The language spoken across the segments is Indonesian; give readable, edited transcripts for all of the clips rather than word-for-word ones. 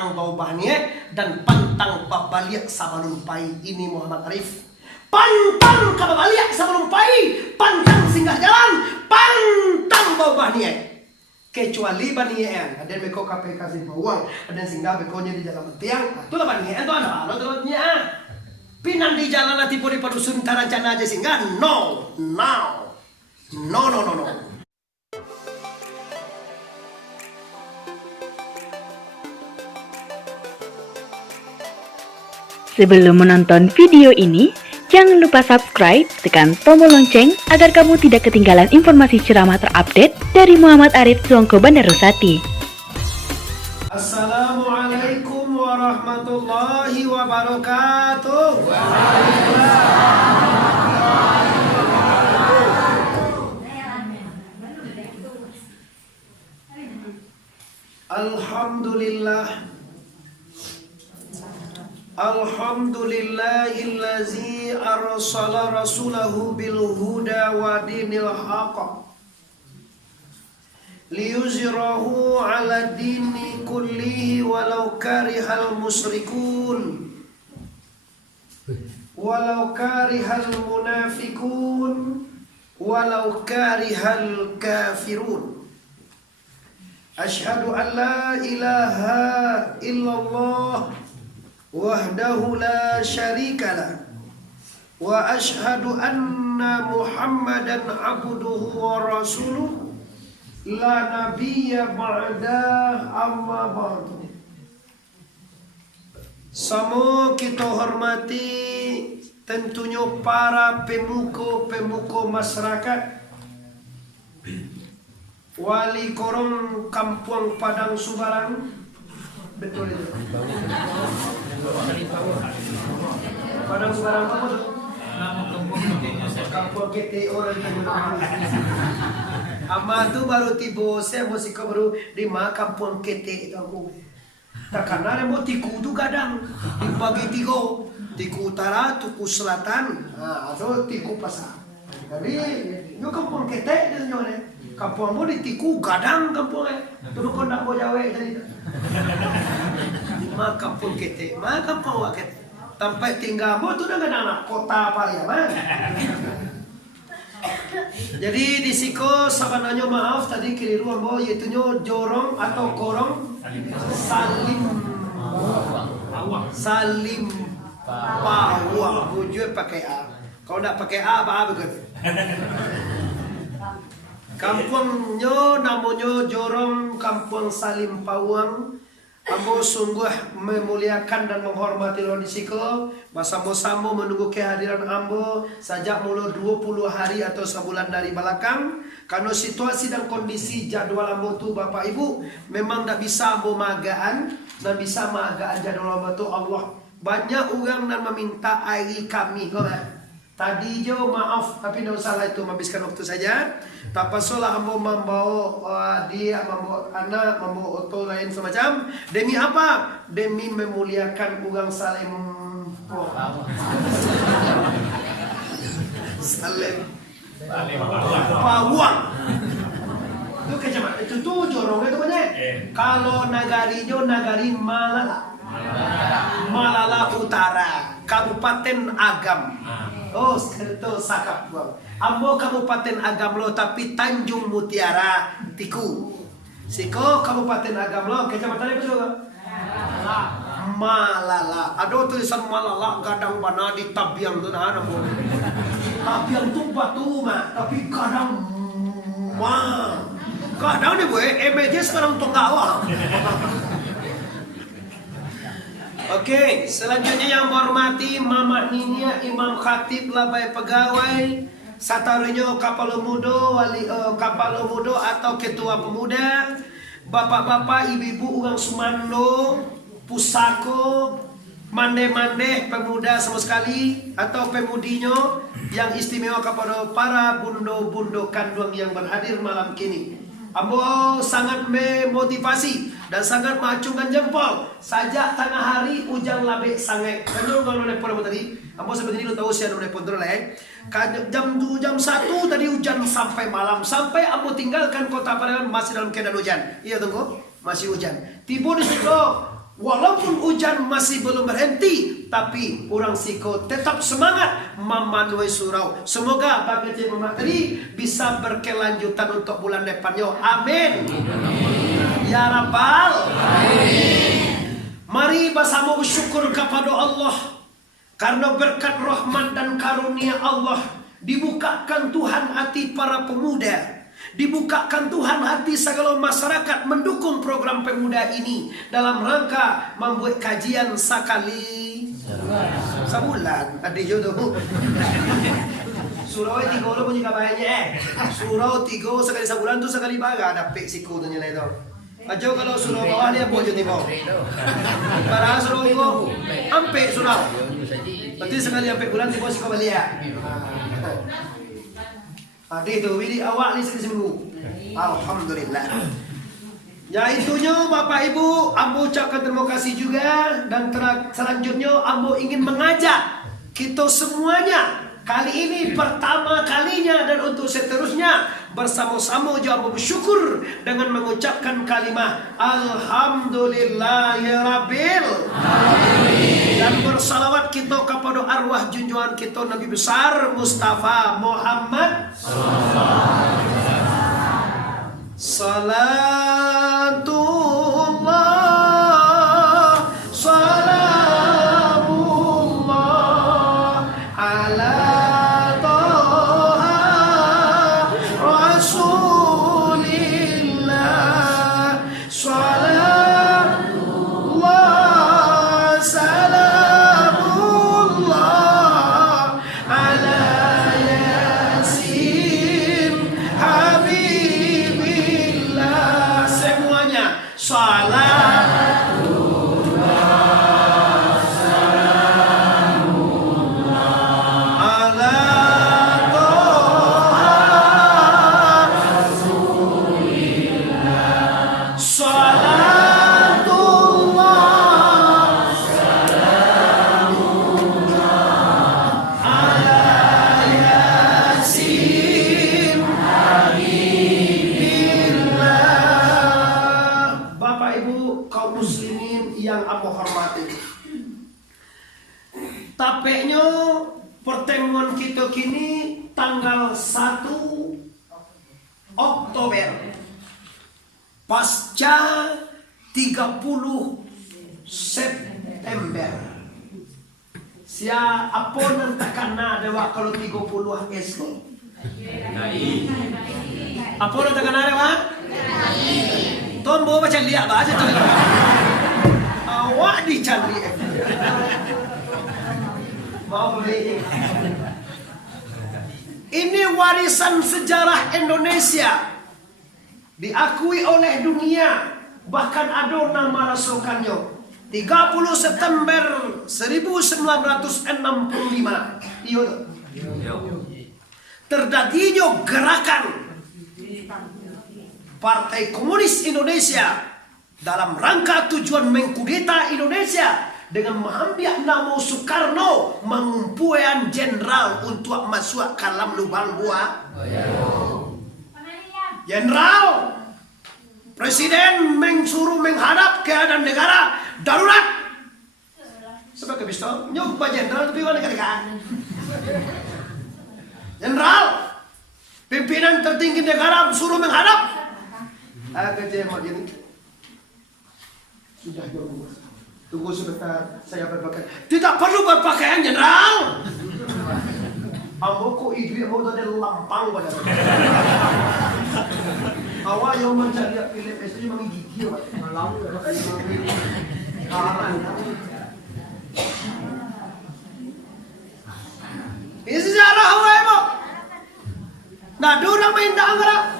pantang baubahnya dan pantang babaliak sabalun pai. Ini Muhammad Arif. Pantang kababaliak sabalun pai, pantang singgah jalan, pantang baubahnya. Kecuali banian, ada yang beko KPK kasih uang, ada yang singgah bekonya di jalan tiang. Itulah banian tuh ada apa? Tuh pinan di jalan nanti pun di padusun tarancana aja singgah. No. Sebelum menonton video ini, jangan lupa subscribe, tekan tombol lonceng agar kamu tidak ketinggalan informasi ceramah terupdate dari Muhammad Arif Suongko Bandarusati. Assalamualaikum warahmatullahi wabarakatuh. Alhamdulillahillazi arsala rasulahu bil huda wa dinil haqq liyuzhirahu ala dini kullihi walau karihal musyrikun walau karihal munafikun walau karihal kafirun. Asyhadu an la ilaha illallah wahdahu la syarikalah wa asyhadu anna Muhammadan abduhu wa rasuluh la nabiyya ba'da amma ba'du. Semua kita hormati tentunya para pemuka masyarakat, wali korong Kampung Padang Subarang. Betul itu. Padang Subarang apa tuh? Kampung KT orang itu. Ama tu baru tiba saya musik baru di Kampung KT itu aku. Tak karena mau tiku tu kadang dibagi tiga, tiku utara, tiku selatan, atau tiku pasar. Jadi, yo Kampung KT itu sebenarnya. Kampung mau ditiku gadang kampungnya. Tu kau nak mau jawa tadi. Kampung KT, kampung waket. Sampai tinggal mau tu dengan anak kota Pariaman. Jadi di siko sabananya maaf tadi keliru ambo yaitunya jorong atau korong salim pawang bujue pakai A. Kalau tidak pakai A apa begitu. Kampungnya namanya jorong Kampung Salim Pawang. Ambo sungguh memuliakan dan menghormati lawan disiko. Bersama-sama menunggu kehadiran Ambo sejak mulai 20 hari atau sebulan dari belakang. Karena situasi dan kondisi jadwal Ambo tu Bapak Ibu memang tak bisa Ambo magaan dan bisa magaan jadwal Ambo tu Allah. Banyak orang dan meminta air kami. Tadi jo maaf tapi tidak usah itu menghabiskan waktu saja. Tak pasolah ambo membawa dia, membawa anak, membawa oto lain semacam. Demi apa? Demi memuliakan orang Salim Pawang. Itu kecamatan itu tuh jorongnya itu banyak. Kalau nagarinya nagari Malala Utara, Kabupaten Agam. Oh, itu Sakap buang. Ambo Kabupaten Agam lo tapi Tanjung Mutiara Tiku. Siko Kabupaten Agam lo kecamatan apa juga? Malala. Ada tulisan Malala gadang bana di Tabiang tu nah ambo. Tabiang tu batu mah, tapi kadang kadang ni boy, MJ sekarang tonggawa. Oke, selanjutnya yang menghormati Mama Ninia, Imam Khatib, Labai Pegawai, Satarunya Kapal Mudo, Wali Kapal Mudo atau Ketua Pemuda, Bapak-bapak, Ibu-ibu, Urang Sumando, Pusako, Mande-mande, pemuda sama sekali atau pemudinya yang istimewa kepada para bundo-bundo kandung yang berhadir malam kini. Ambo sangat memotivasi dan sangat mengacungkan jempol. Sajak tengah hari hujan labek sangat. Kalau nelpon tadi, ambo seperti ini lo tahu saya nelpon terus jam 1 tadi hujan sampai malam, sampai ambo tinggalkan kota Pariaman masih dalam keadaan hujan. Iya tunggu, masih hujan. Tiba di situ Walaupun hujan masih belum berhenti, tapi orang siko tetap semangat memenuhi surau. Semoga bagi Mama tadi bisa berkelanjutan untuk bulan depannya. Amin. Ya Rabbal. Mari bersama bersyukur kepada Allah karena berkat rahmat dan karunia Allah dibukakan Tuhan hati para pemuda. Dibukakan Tuhan hati segala masyarakat mendukung program pemuda ini dalam rangka membuat kajian sekali sebulan. Ada jodoh. Surau 3 lo punya kabarnya. Surau 3 sekali sebulan tu sekali baga ada pek siku tu nyala itu. Ajo kalau surau bawah dia bojo tibo. Para surau itu ampe surau. Berarti sekali ampe bulan tibo siku balia. Adik tu, widi awak ni seminggu. Alhamdulillah. Ya itunya Bapak Ibu, ambo ucapkan terima kasih juga. Dan selanjutnya ambo ingin mengajak kita semuanya kali ini pertama kalinya dan untuk seterusnya bersama-sama jawab bersyukur dengan mengucapkan kalimat Alhamdulillahirabbil alamin. Dan bersalawat kita kepada arwah junjungan kita Nabi besar Mustafa Muhammad Salatullah Salamullah ala tapeknya pertemuan kita kini tanggal 1 Oktober pasca 30 September. Sia apa nan takana dewa kalau 30 esok. Apa nan takana dewa? Tombo baca lihat baca tu. Awak dicari. Ini warisan sejarah Indonesia diakui oleh dunia, bahkan ada nama rasukannya 30 September 1965. Iyo terjadinya gerakan Partai Komunis Indonesia dalam rangka tujuan mengkudeta Indonesia dengan mengambil nama Soekarno mengumpulkan jenderal untuk masuk ke dalam lubang buah. Jenderal, presiden mensuruh menghadap keadaan negara darurat. Sebagai pistol, nyoba jenderal tapi mana negara. Jenderal, pimpinan tertinggi negara suruh menghadap. Agak jemaah ini sudah jauh. Tunggu sebentar, saya berpakaian. Tidak perlu berpakaian jenderal. Ambo kok ibu mau tadi lampang pada. Awak yang mencari film itu menggigil, malam. Ini sejarah awak mo. Nah, dorang main dangara.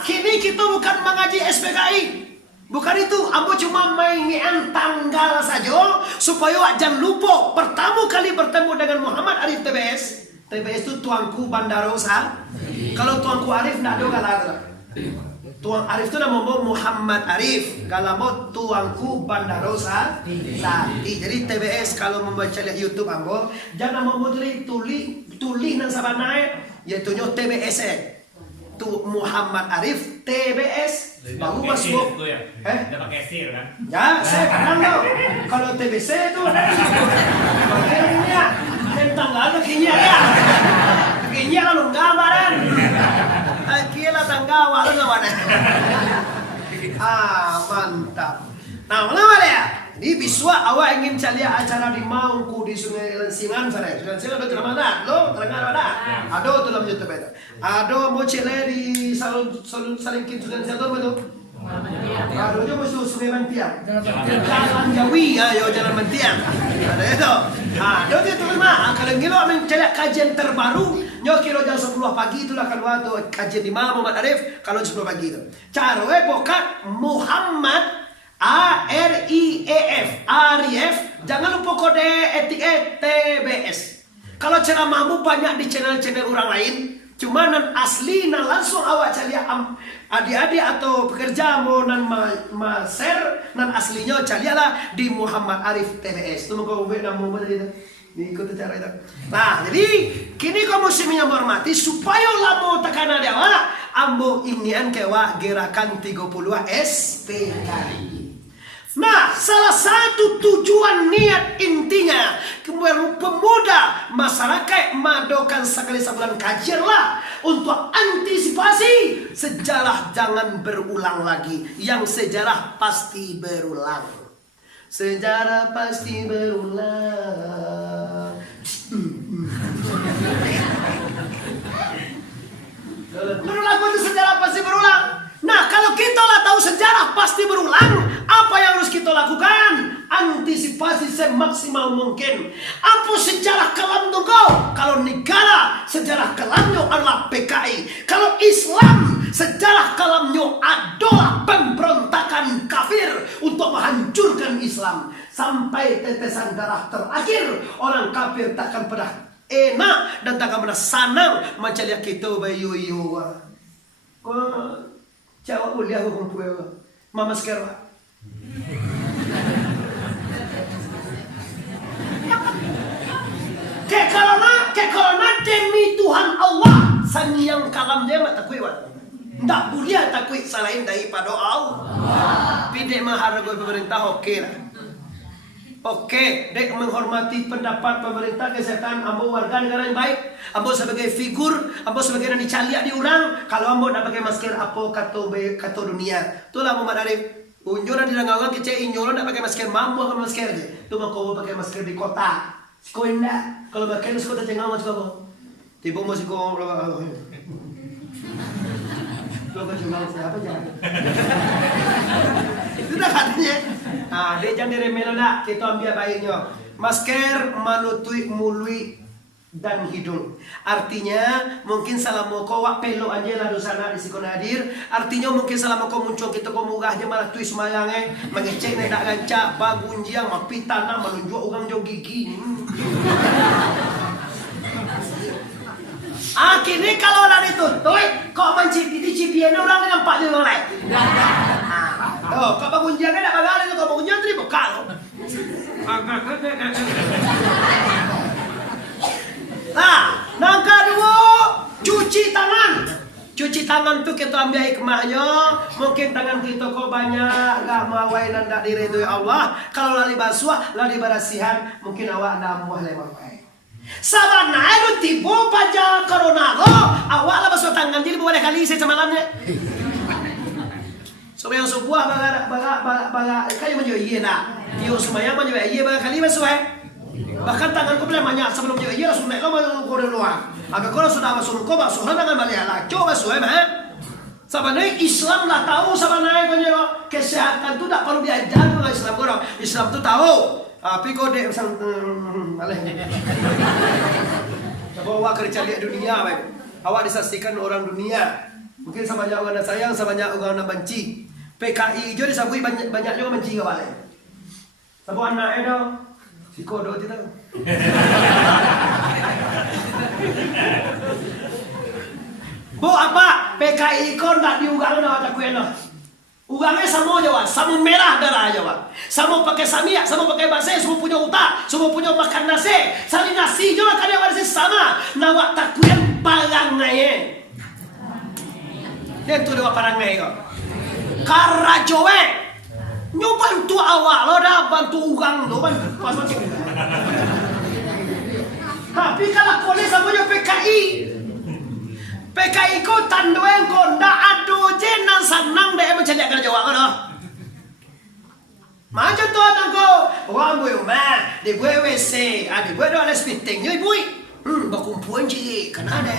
Kini kita bukan mengaji SPKI. Bukan itu, ambo cuma mainan tanggal saja supaya jangan lupa pertama kali bertemu dengan Muhammad Arif TBS. TBS itu tuanku Bandarosa. Kalau tuanku Arif tidak ada galah. Tuan Arif itu nama Muhammad Arif. Kalau mau tuanku Bandarosa. Jadi TBS kalau membaca lihat YouTube ambo, jangan mau tulis nang sabanai, yaitu TBS. Tu Muhammad Arif TBS. Baru masuk. Itu ya. Dia pakai sir kan. Ya, saya pernah loh. Kalau TBC itu makanya tentang ada kinya ya. Kinya kalau gambaran. Kira tangga walau mana. Mantap. Nah, mana ya? Di biswa awak ingin cari acara di Mangku di Sungai Lensingan sana. Sungai Lensingan ada ceramah dah. Lo terdengar ada? Ada tuh dalam YouTube itu. Ada mau cile di salingkin Sungai Lensingan betul. Ada juga musuh Sungai Mantiang. Jalan Jawi, ayo Jalan Mantiang. Ada itu. Ada itu mah. Kalau ngilo mencari kajian terbaru, nyo kilo jam 10 pagi itulah kalau waktu kajian di Muhammad Arif kalau 10 pagi itu. Cara pokat Muhammad Arif, jangan lupa kode TBS. Kalau ceramahmu banyak di channel-channel orang lain, cuma nan asli nan langsung awak cari adik-adik atau pekerja mau nan share nan aslinya carilah di Muhammad Arif TBS. Itu kau buat nama tadi itu. Ikut cara itu. Nah, jadi kini kau musim yang hormati supaya lamo tekanan dia ambo inian kewa gerakan 30 SPKI. Nah, salah satu tujuan niat intinya pemuda masyarakat madokan sekali sebulan kajian lah untuk antisipasi sejarah jangan berulang lagi. Yang sejarah pasti berulang. Sejarah pasti berulang. Berulang itu sejarah pasti berulang. Nah, kalau kita lah tahu sejarah pasti berulang, apa yang harus kita lakukan? Antisipasi semaksimal mungkin. Apa sejarah kelam tunggu? Kalau negara sejarah kelamnya adalah PKI. Kalau Islam sejarah kelamnya adalah pemberontakan kafir untuk menghancurkan Islam. Sampai tetesan darah terakhir, orang kafir takkan pernah enak dan takkan pernah senang mencari kita bayu-bayu. Kok jawab mulia hukum puewa. Mama sekarang. Kalau demi Tuhan Allah sangyang kalam dia mak takui wat. Ndak boleh takui selain daripada Allah. Pidek menghargai pemerintah oke lah. Oke, dek menghormati pendapat pemerintah kesehatan ambo warga negara yang baik. Ambo sebagai figur, ambo sebagai yang dicaliak di orang. Kalau ambo nak pakai masker apa kata dunia. Itulah Muhammad Arif. Unjuran di langgawan kece injuran nak pakai masker mampu apa masker je. Tu mau pakai masker di kota. Siko indah. Kalau pakai di kota cengang macam apa? Tiba masih kau lo cengang siapa jangan. Itu dah katanya. Dia jangan diremehkan nak. Kita ambil baiknya. Masker manutui mului dan hidung. Artinya mungkin salah mau kau wak pelo aja lah dosana di sikon hadir. Artinya mungkin salah mau kau muncul kita kau mugahnya malah tuis semayangnya mengecek nak gancak bagunjiang mapitana menunjuk orang jauh gigi. Kini kalau orang itu kau mencipi dicipian orang nampak dia orang lain. Kau bagunjiang nak bagal itu kau bagunjiang terima kalau. Nah, nangka dua cuci tangan. Cuci tangan tuh kita ambil hikmahnya. Mungkin tangan kita kok banyak gak mawai dan tak diridhoi Allah. Kalau lali basuh, lali barasihan, mungkin awak nak muah lemah baik. Sabana itu tiba pada corona awak lah basuh tangan jadi boleh kali saya semalamnya. So yang sebuah baga kayu menjual iya nak. Yo semayang menjual iya baga kali basuh Bahkan tanganku bilang banyak sebelum dia iya langsung naik lama yang kore luar. Agak kalau sudah masuk kau basuh tangan balik lah. Coba basuh Sebenarnya Islam lah tahu sebenarnya kesehatan tu tak perlu diajar dengan Islam orang. Islam tu tahu. Tapi kau dek sang aleh. Coba awak kerja di dunia baik. Awak disaksikan orang dunia. Mungkin sebanyak orang nak sayang, sebanyak orang nak benci. PKI je disabui banyak juga benci kau balik. Sebab anak itu si kodo itu. Bu apa? PKI kon tak diugang na tak kueno. Ugangnya sama aja, sama merah darah aja, sama pakai samia, sama pakai base, semua punya utak, semua punya makan nasi, sali nasi juga kan yang masih sama. Nawak tak kuen parang naye. Yang tu dua parang naye kok. Karajowe. Nyo bantu awak lo dah bantu orang lo ban pas macam. Tapi kalau kole sama nyo PKI. PKI ko tandoen ko ndak ado je nang sanang dek macam dia kerja awak lo. Macam tu tangko. Orang buat rumah, dia buat WC, ada buat doa les meeting. Nyo ibu. Berkumpul je kan ada.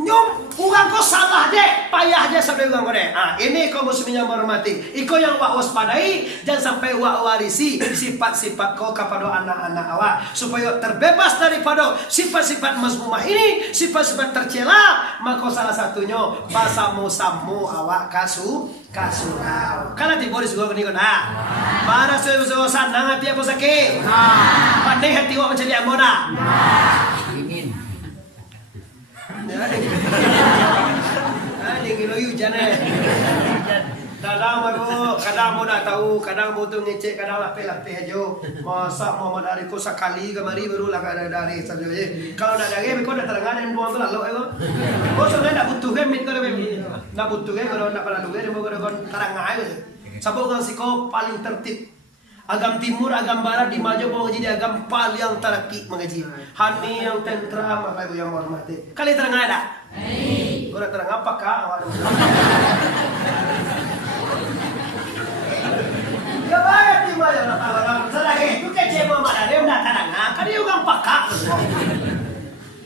Nyom, orang kau salah dek, payah aja sampai orang kau dek. Ini kau muslim yang menghormati. Iko yang wak waspadai, jangan sampai wak warisi sifat-sifat kau kepada anak-anak awak, supaya terbebas daripada sifat-sifat mazmumah ini, sifat-sifat tercela. Maka salah satunya basamu-samu awak kasurau. Kalau tiba di sekolah ni kau nak, para sesuatu sanang hati apa sakit, pandai hati awak menjadi amoda. Gila hujan Kadang mo nak tahu, kadang mo tu ngecek, kadang lapih-lapih aja. Masa Muhammad Arif sekali kemari barulah ada dari saja. Kalau nak dari kau dah terangan yang buang tu lalu ego. Kau sebenarnya nak butuh kan mit kau dah nak butuh kan kalau nak pada luar mau kau terangan aja. Sabuk orang siko paling tertib. Agam timur, agam barat di maju mau jadi agam paling tertib mengaji. Hani yang tentram apa ibu yang hormati. Kali terangan ada? Kau dah terang apa kak? Ya baik di mana orang sedang itu kecil mana dia nak terang, kan dia orang pakak.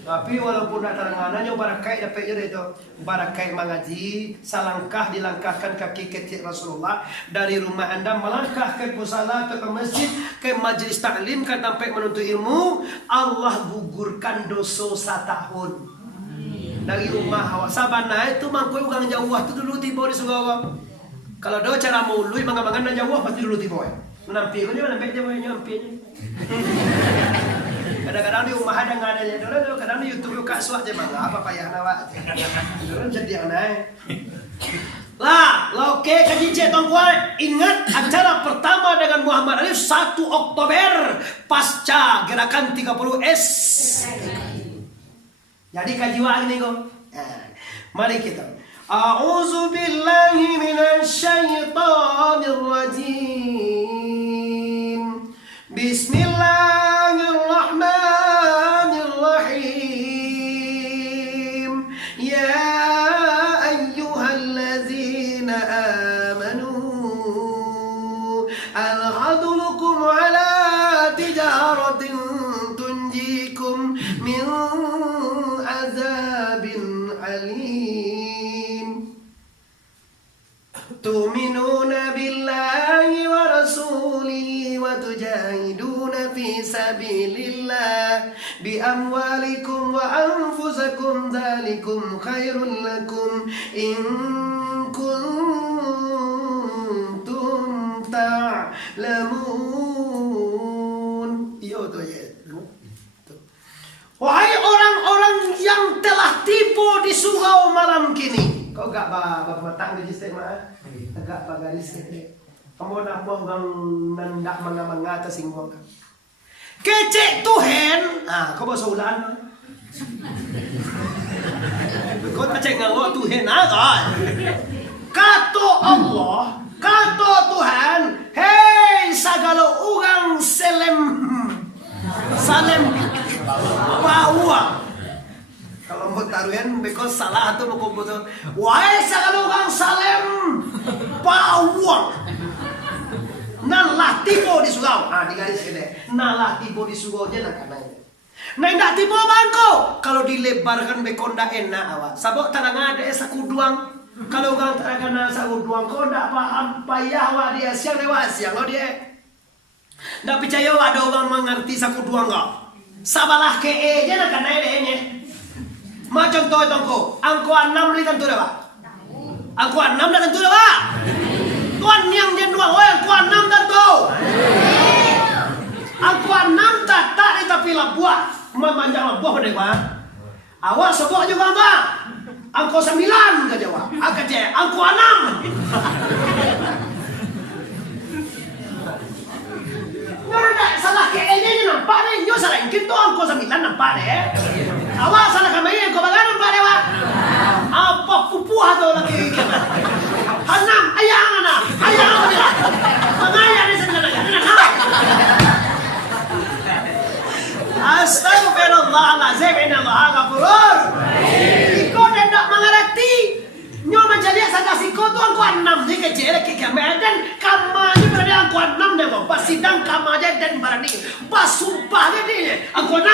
Tapi walaupun nak terangannya barakai dapat je itu barakai mengaji, salangkah dilangkahkan kaki kecil Rasulullah dari rumah anda melangkah ke musala atau ke masjid ke majlis taklim kan sampai menuntut ilmu, Allah gugurkan dosa 1 tahun. Dari rumah awak sabana itu mangkoi ugang jauh tu dulu tiba di Sugawang. Kalau do cara mului mangan-mangan dan jauh pasti dulu tiba. Nampi ko ni nampi je boy nampi. Kadang-kadang di rumah ada ngadanya dulu kadang di YouTube ka suat je mangga apa payah awak. Dulu jadi aneh. Lah, oke kaji cek tongkuan. Ingat acara pertama dengan Muhammad Arif 1 Oktober pasca gerakan 30S. Jadi kajian ini kok. Mari kita. A'udzu billahi minasy syaithanir rajim. Bismillahirrahmanirrahim. Ya ayyuhallazina amanu al-hadlukum ala tijaratin tunjikum min azabin alim. Tu'minuna billahi wa rasulihi wa tujahiduna fi sabilillah bi amwalikum wa anfusakum dzalikum khairul lakum in kuntum ta'lamun. Iyo tu ya. Wahai orang-orang yang telah tipu di surau malam kini. Kau gak matang gaji sistema, agak bagaris gitu. Kamu nak buang orang nandak manga-manga atas singgung. Kecek Tuhan, kau bahasa ulan. Kau tak cek nganggo Tuhan, kan? Kata Allah, kata Tuhan, hei segala orang salem bahwa kalau mau taruhan beko salah atau mau komputer wahai segala orang salem bahwa nalah tibo di surau di garis ini nalah tibo di surau je nak kananya nah indah tibo bangko kalau dilebarkan beko ndak enak awak sabok tarang ada sakuduang kalau orang tarang sakuduang kau ndak paham payah awak dia siang lewat siang lo dia ndak percaya ada orang mengerti sakuduang kau sabalah ke je nak kananya nya macam tu tongko, angko 6 li tentu dah pak. Angko 6 dah tentu dah pak. Tuan yang dia dua, oh angko 6 tentu. Angko 6 tak di tapi lah buah, memanjang buah pada pak. Awak sebut juga pak. Angko 9 ke jawab. Agak je, angko 6. Nggak salah ke ni nampak ni, nyo salah ingin tu angko 9 nampak deh. Awas salah kami kau bagaimana Pak Dewa? Apa pupuh atau lagi? Hanam ayang anak, ayang anak. Mengaya ni sebenarnya. Astagfirullahaladzim, innallaha ghafurur. Iko tidak mengerti. Nyo menjadi sadar siko tu angko 6 ni kecil lagi kami dan kamanya berani angko 6 deh kok. Pas sidang kamanya dan berani. Pas sumpah ni angko 6.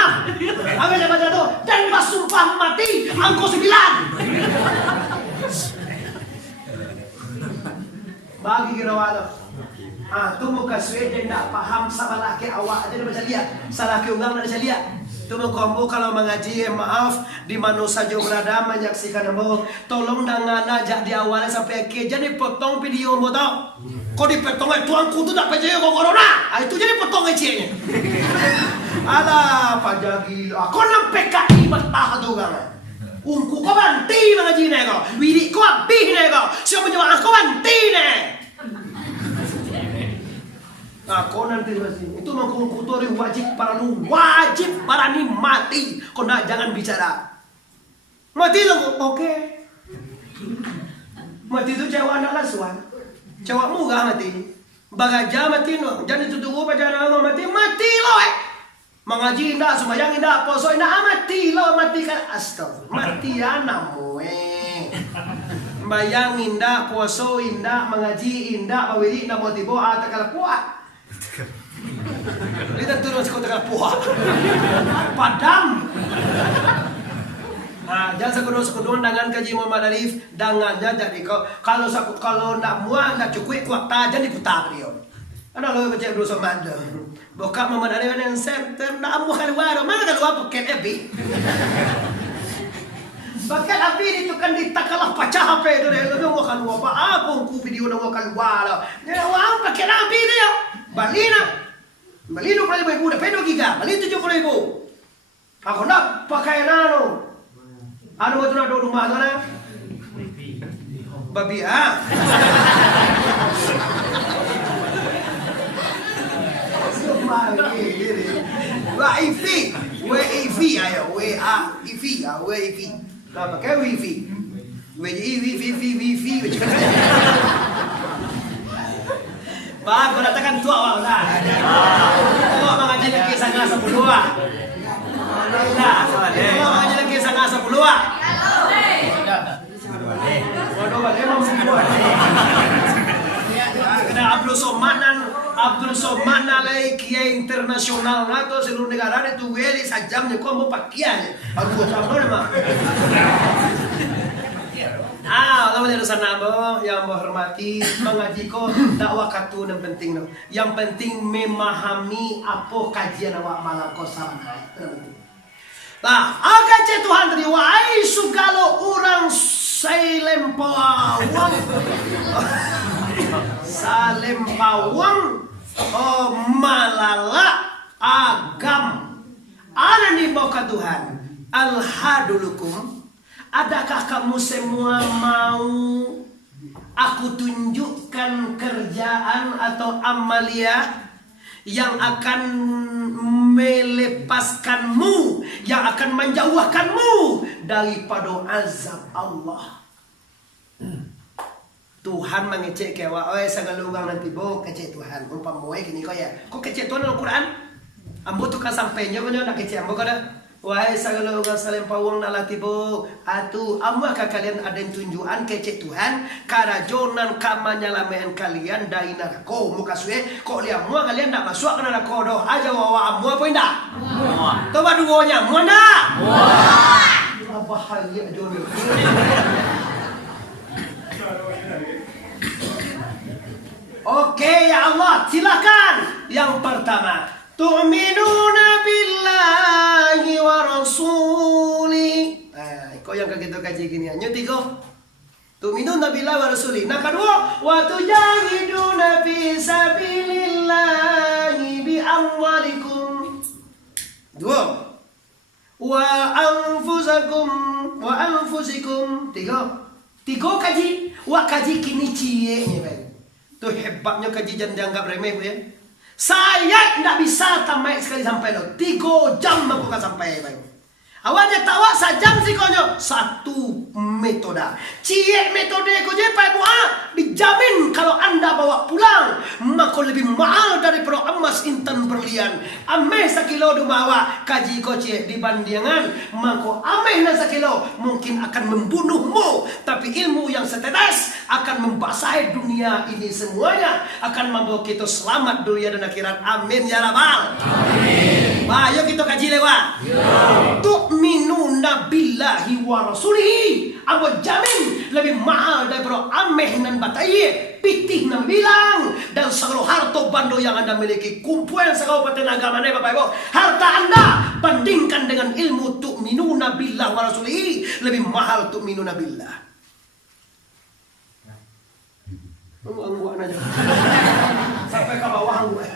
Apa yang baca tu? Dan pas sumpah mati angko 9. Bagi kira wala. Tu muka suwe dia tak faham sama laki awak aja dia baca lihat. Salah ke ulang nak baca lihat. Tunggu kombo kalau mengaji maaf di mana saja berada menyaksikan ambo tolong jangan ajak di awalnya sampai akhir jadi potong video ambo tau kau dipotong tuangku tu tak percaya kau corona itu jadi potong aja ada apa jadi aku nak PKI betah tu kan ungku kau banti mengaji ni kau widik kau habis ni kau siapa menjawab aku banti ni kau nanti masih itu mengkutori wajib parani mati. Kau nak jangan bicara. Mati tu, oke. Mati tu cewek anak lasuan. Cewek muga mati. Bagaja mati no. Jangan tuduh pacaran mati lo Mengaji indah, sembahyang indah, poso indah mati lo mati kan astagfirullah. Mati anamu Bayang indah, poso indah, mengaji indah, bawiri indah mau tibo atakal kuat. Lihat turun sekolah tengah puah padam. Jangan sekedon dengan kaji Muhammad Arif dangannya jadi kalau nak muah nak cukup kuat tajan diputar dia. Ada lo baca Bruce Manda. Bokap Muhammad Arif yang center nak muah keluar mana keluar paket ebi. Paket api itu kan ditakalah pecah HP itu dia lu mau keluar apa aku video nak mau keluar. Dia awak paket api dia. Bali 20,000 dah pedo giga, bali 70,000. Aku nak pakai nano. Anu tu nak rumah sana. Babi Wifi ayo, wifi. Dah pakai wifi. Wifi. Pak, kau datangkan tua awak dah. Kau mengaji lagi sangat 10 ah. Kau mengaji lagi sangat 10 ah. Waduh, memang semua. Kena Abdul Somad nalai kiai internasional atau seluruh negara itu weli sajamnya kau mau pakiannya. Aku campur mah. Allah menjadi nabo yang menghormati mengaji ko dakwah katu yang penting no. Yang penting memahami apa kajian awak malam ko sama. Nah, agak Tuhan dari wahai segala orang salempawang malala agam ana ni boka Tuhan alhadulukum. Adakah kamu semua mau aku tunjukkan kerjaan atau amalia yang akan melepaskanmu, yang akan menjauhkanmu daripada azab Allah. Tuhan mengecek kewa, segala orang nanti bo kecek Tuhan. Umpamanya kini kau ya, kau kecek Tuhan Al-Quran? Ambo tu kan sampainya kau nak kecek ambo kada. Wahai segala orang salem pawang nalatibo atu amuakah kalian ada yang tunjukan kecek Tuhan karajonan kama nyalamean kalian dari neraka muka suwe kok lihat mua kalian tak masuk ke neraka doh aja wawa amu apa indah coba duonya mua ndak bahaya jodoh. Oke ya Allah silakan yang pertama tu'minuna billahi wa rasuli. Kau yang kayak gitu kaji gini ya. Nyuti kau. Tu'minuna billahi wa rasuli. Nah kedua, wa tujahiduna fi sabilillahi bi amwalikum. Dua. Wa anfusikum. Tiga. Tiga kaji. Wa kaji kini cie. Tuh hebatnya kaji jangan dianggap remeh bu ya. Saya tidak bisa tamai sekali sampai lo 3 jam aku kan sampai baik. Awalnya tawa sajam si konyo satu metode. Cie metode ko je pai mua dijamin kalau Anda bawa pulang maka lebih mahal daripada emas intan berlian. Ameh sekilo dumawa kaji ko cie dibandingan maka ameh na sekilo mungkin akan membunuhmu, tapi ilmu yang setetes akan membasahi dunia ini semuanya, akan membawa kita selamat dunia dan akhirat. Amin ya rabbal. Amin. Ayo kita kaji lewat. Tu'minuna billahi wa rasulihi. Aku jamin lebih mahal daripada ameh nan batai, pitih nan bilang, dan segala harta bando yang Anda miliki. Kumpulan segala paten agama ini Bapak Ibu. Harta Anda bandingkan dengan ilmu tu'minuna billahi wa rasulihi, lebih mahal tu'minuna billah. Angguan aja. Sampai ke bawah angguan.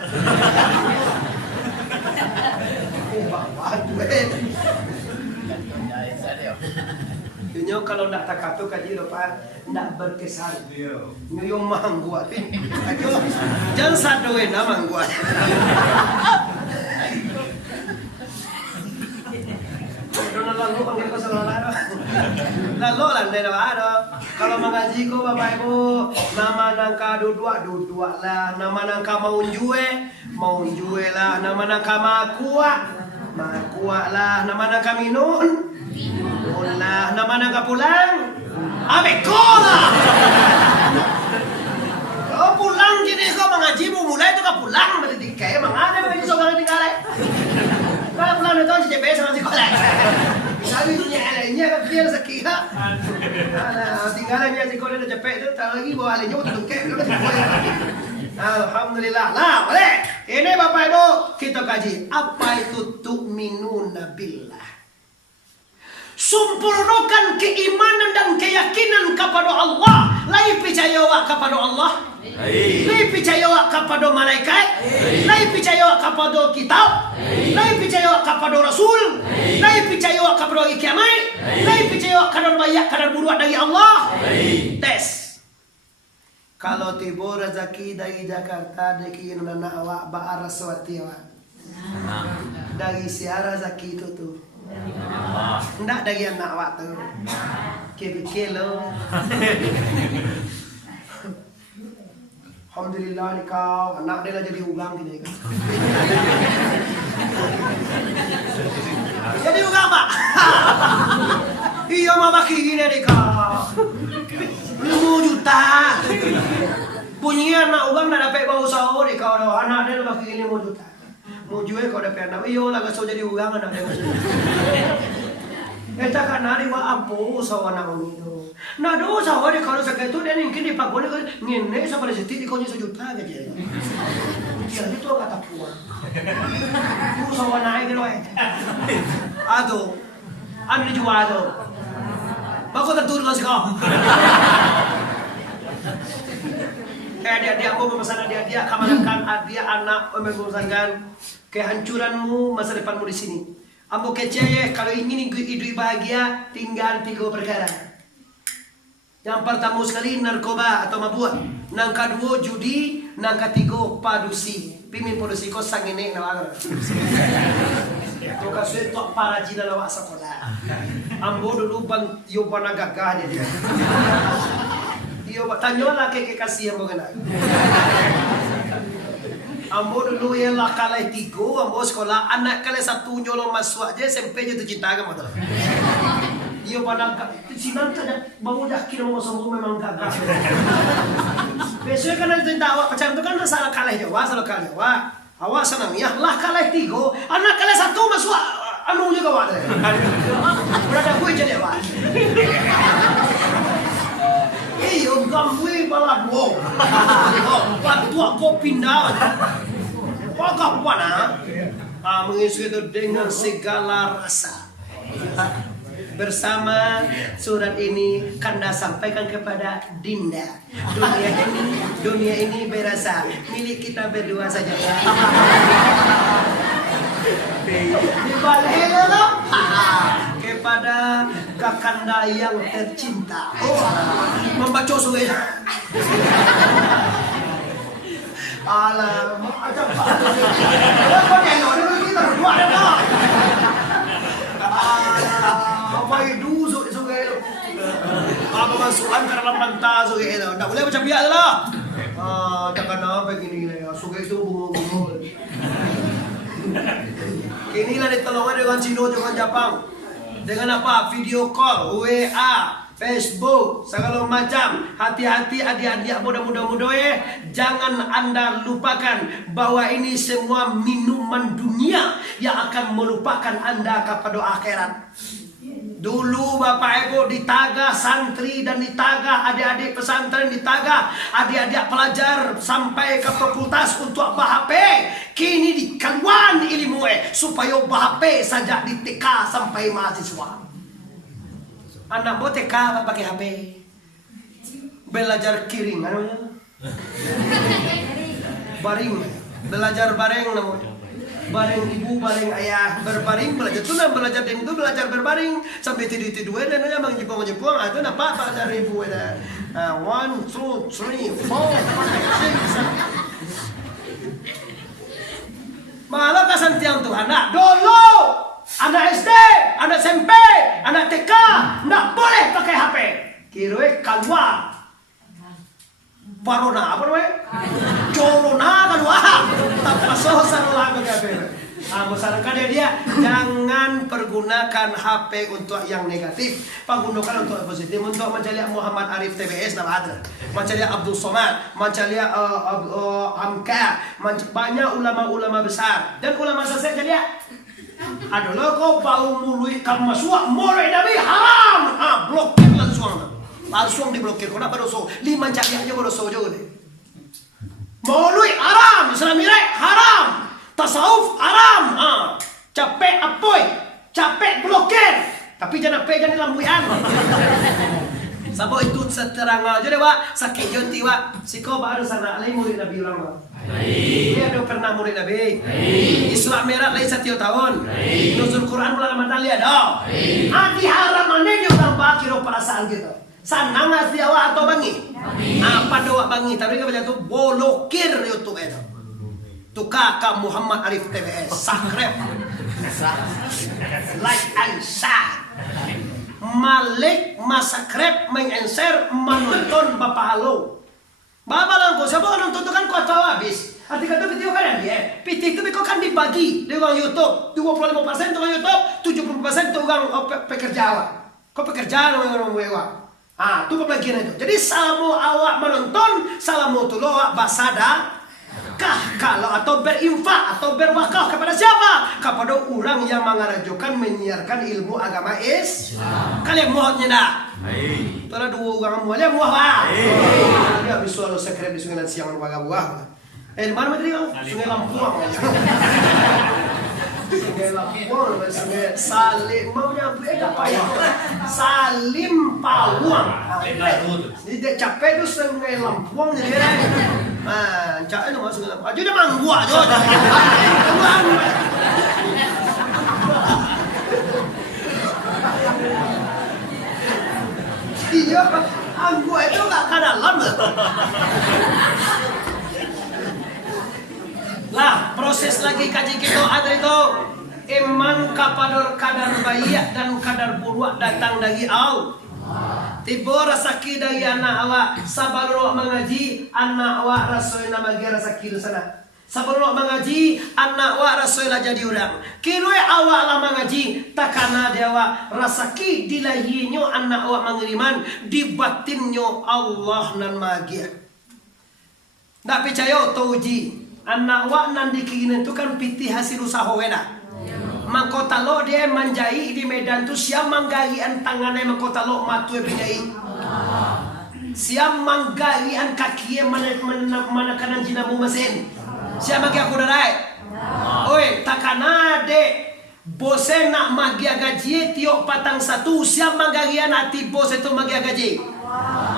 Nyo kalau ndak takato kaji lupa ndak berkesan. Nyo mangguat. Ayo jangan sadoe na mangguat. Lalu panggil ko sa lalo. Lalu landai na ano. Kalau mengaji ko Bapak Ibu, nama nang dudua lah, nama nang maunjue lah, nama nang makua lah, nama nang minun lah, nama nang pulang abekola. Kalau pulang gini kau mengaji mulai itu kau pulang berarti kayak mengada mengaji seorang tinggal. Kalau pulang itu si CPS sama si kolek. Sabi dunia lainnya kan dia sekiha. Tinggalannya si kolek udah cepet itu tak lagi bawa lainnya untuk tukek. Alhamdulillah. Nah, boleh. Ini Bapak Ibu kita kaji apa itu tu'minuna billah. Sempurnakan keimanan dan keyakinan kepada Allah. Lai percaya kepada Allah. Lai percaya kepada malaikat. Lai percaya kepada kitab. Lai percaya kepada Rasul. Lai percaya kepada hari kiamat. Lai percaya kadar banyak kadar buruan dari Allah. Tes. Kalau tiba rezeki dari Jakarta dari anak awak baar Raswati awak. Dari siara rezeki itu tuh. Ndak dari anak awak tuh. Kilo. Alhamdulillah ni kau anak dia lah jadi ugang gini kan. Jadi ugang Pak. Iya mama gini ni kau. 5 juta. Punya anak ugang nak dapat bau sahur ni kau dah. Anak dia lah bagi 5 juta. Mau jual kau dapat anak. Iyo lah kau jadi ugang anak dia. Eta kan hari wa ampo sawana omino. Na do sawa de kalau sakit tu dia mungkin dipagone kan ngene sa pada siti di konyo sejuta aja. Dia itu kata puan. Ku sawana ai gelo ai. Ado. Anu jual ado. Bago tertur kan sih kau. Dia aku memesan dia kamarkan dia anak memesankan kehancuranmu masa depanmu di sini. Ambo kecaya kalau ingin hidup bahagia tinggal 3 perkara. Yang pertama sekali narkoba atau mabuk, yang kedua judi, yang ketiga padusi. Pimin padusi ko sangene na wala. To kasi to para jina lawa sekolah. Ambo dulu ban yo panagagah dia. Yo tanyo la ke kasih ambo kena. Ambo dulu yang lah kalai 3, ambo sekolah anak kalai 1 nyolong masuk aja SMP je tu cinta kan motor. Dia pada sinan saja bau yakin mau sembuh memang gagal. Besok kan ada cinta awak macam tu kan salah kalai Jawa, salah kalai Jawa. Awak senang ya lah kalai 3, anak kalai 1 masuk anu juga wadah. Berada gue jadi awak. Iyo gambui balad wo. Patua ko pindah. Kok wana? Mengisi itu dengan segala rasa. Bersama surat ini Kanda sampaikan kepada Dinda. Dunia ini berasa milik kita berdua saja. Dibalik kepada Kakanda yang tercinta. Membaca suwe. Alam, macam apa? Kau nyanyi kita berdua ada tak? masukan ke dalam manta suge itu. Tak boleh macam biasa lah. Takkan apa gini ya. Suge itu bunga-bunga. Inilah ditolongan dengan Cino dengan Jepang. Dengan apa? Video call, WA, Facebook, segala macam. Hati-hati adik-adik muda-muda ya. Jangan Anda lupakan bahwa ini semua minuman dunia yang akan melupakan Anda kepada akhirat. Dulu Bapak Ibu ditaga santri dan ditaga adik-adik pesantren, ditaga adik-adik pelajar sampai ke fakultas untuk bah HP. Kini dikeluan ilmu supaya bah HP saja di TK sampai mahasiswa. Anak mau TK pakai HP. Belajar kiring namanya. Baring. Belajar bareng namanya. Bareng ibu, bareng ayah, berbaring belajar. Itu belajar dan itu belajar berbaring sampai tidur-tidur dan aja menjepung-jepung. Itu apa belajar ibu ada. 1, 2, 3, 4, 5, 6. Malah kesantian tuh anak dulu, anak SD, anak SMP, anak TK, nggak boleh pakai HP. Kira keluar. Parona apa namanya? Corona kan wah. Tak pasal salah pakai HP. Masyarakat dia jangan pergunakan HP untuk yang negatif. Pergunakan untuk positif. Untuk mencari Muhammad Arif TBS nama ada. Mencari Abdul Somad, mencari Hamka, banyak ulama-ulama besar dan ulama selesai jadi. Adalah kau bau mului kamu masuk mulai Nabi haram. Blokir langsung diblokir. Kenapa dosa? 5 cari aja dosa juga deh. Maului haram, Islam haram, tasawuf haram. Capek apoy, capek blokir. Tapi jangan pegang lambuan. Sabo itu seterang aja deh Pak. Sakit jonti Pak. Siko baru sana lain murid Nabi ulang Pak. Dia ada pernah murid Nabi. Islam merah lain 1 tahun. Nuzul Quran bulan Ramadan lihat dah. Hati haram mana dia orang bakiro perasaan gitu. Sanang asli awak atau bangi? Apa doa bangi? Tapi kita baca tu bolokir YouTube itu. Tu kakak Muhammad Arif TBS. Subscribe, like and share. Malik masakret mengenser menonton Bapak Halo. Bapak langko, siapa orang nonton kan kau tahu habis. Arti kata video kan dia. PT itu kau kan dibagi dengan YouTube. 25% dengan YouTube, 70% dengan pekerja awak. Kau pekerja orang mewah. Itu pembagian itu. Jadi salamu awak menonton, salamu tu awak basada kah kalau atau berinfak atau berwakaf kepada siapa? Kepada orang yang mengarajukan menyiarkan ilmu agama Islam. Kalian muatnya dah. Tara 2 orang muatnya muah lah. Dia visual sekret di Sungai Siang buah. Di mana tadi kau? Sungai Lampuang. Sungai Lampuang, Sungai Salim, maunya apa ya? Salim Pawang. Ini capek tu Sungai Lampuang jadi kan? Capek tu masuk Sungai Lampuang. Aja dah manggu aja. Iya, anggu itu tak dalam. Lah, proses lagi kaji kita ada itu. Iman kapador kadar bayi dan kadar buruk datang dari Allah. Tiba rasaki dari anak awak, sabar awak mengaji, anak awak rasulna bagi rasaki di sana. Sabar awak mengaji, anak awak rasulna jadi orang. Kira awak lah mengaji, takana dia awak rasaki di lahirnya anak awak mengiriman, di batinnya Allah nan magia. Tak percaya tauji. Anak wak nan dikinin tu kan piti hasil usaha wena. Makota lo dia manjai di Medan tu siam manggaian tangannya makota lo matue penjai. Siam manggaian kakinya mana kanan jinamu mesin. Siam magi aku darai. Oi takana de bose nak magia gaji tiok patang 1 siam manggaian hati bose tu magia gaji.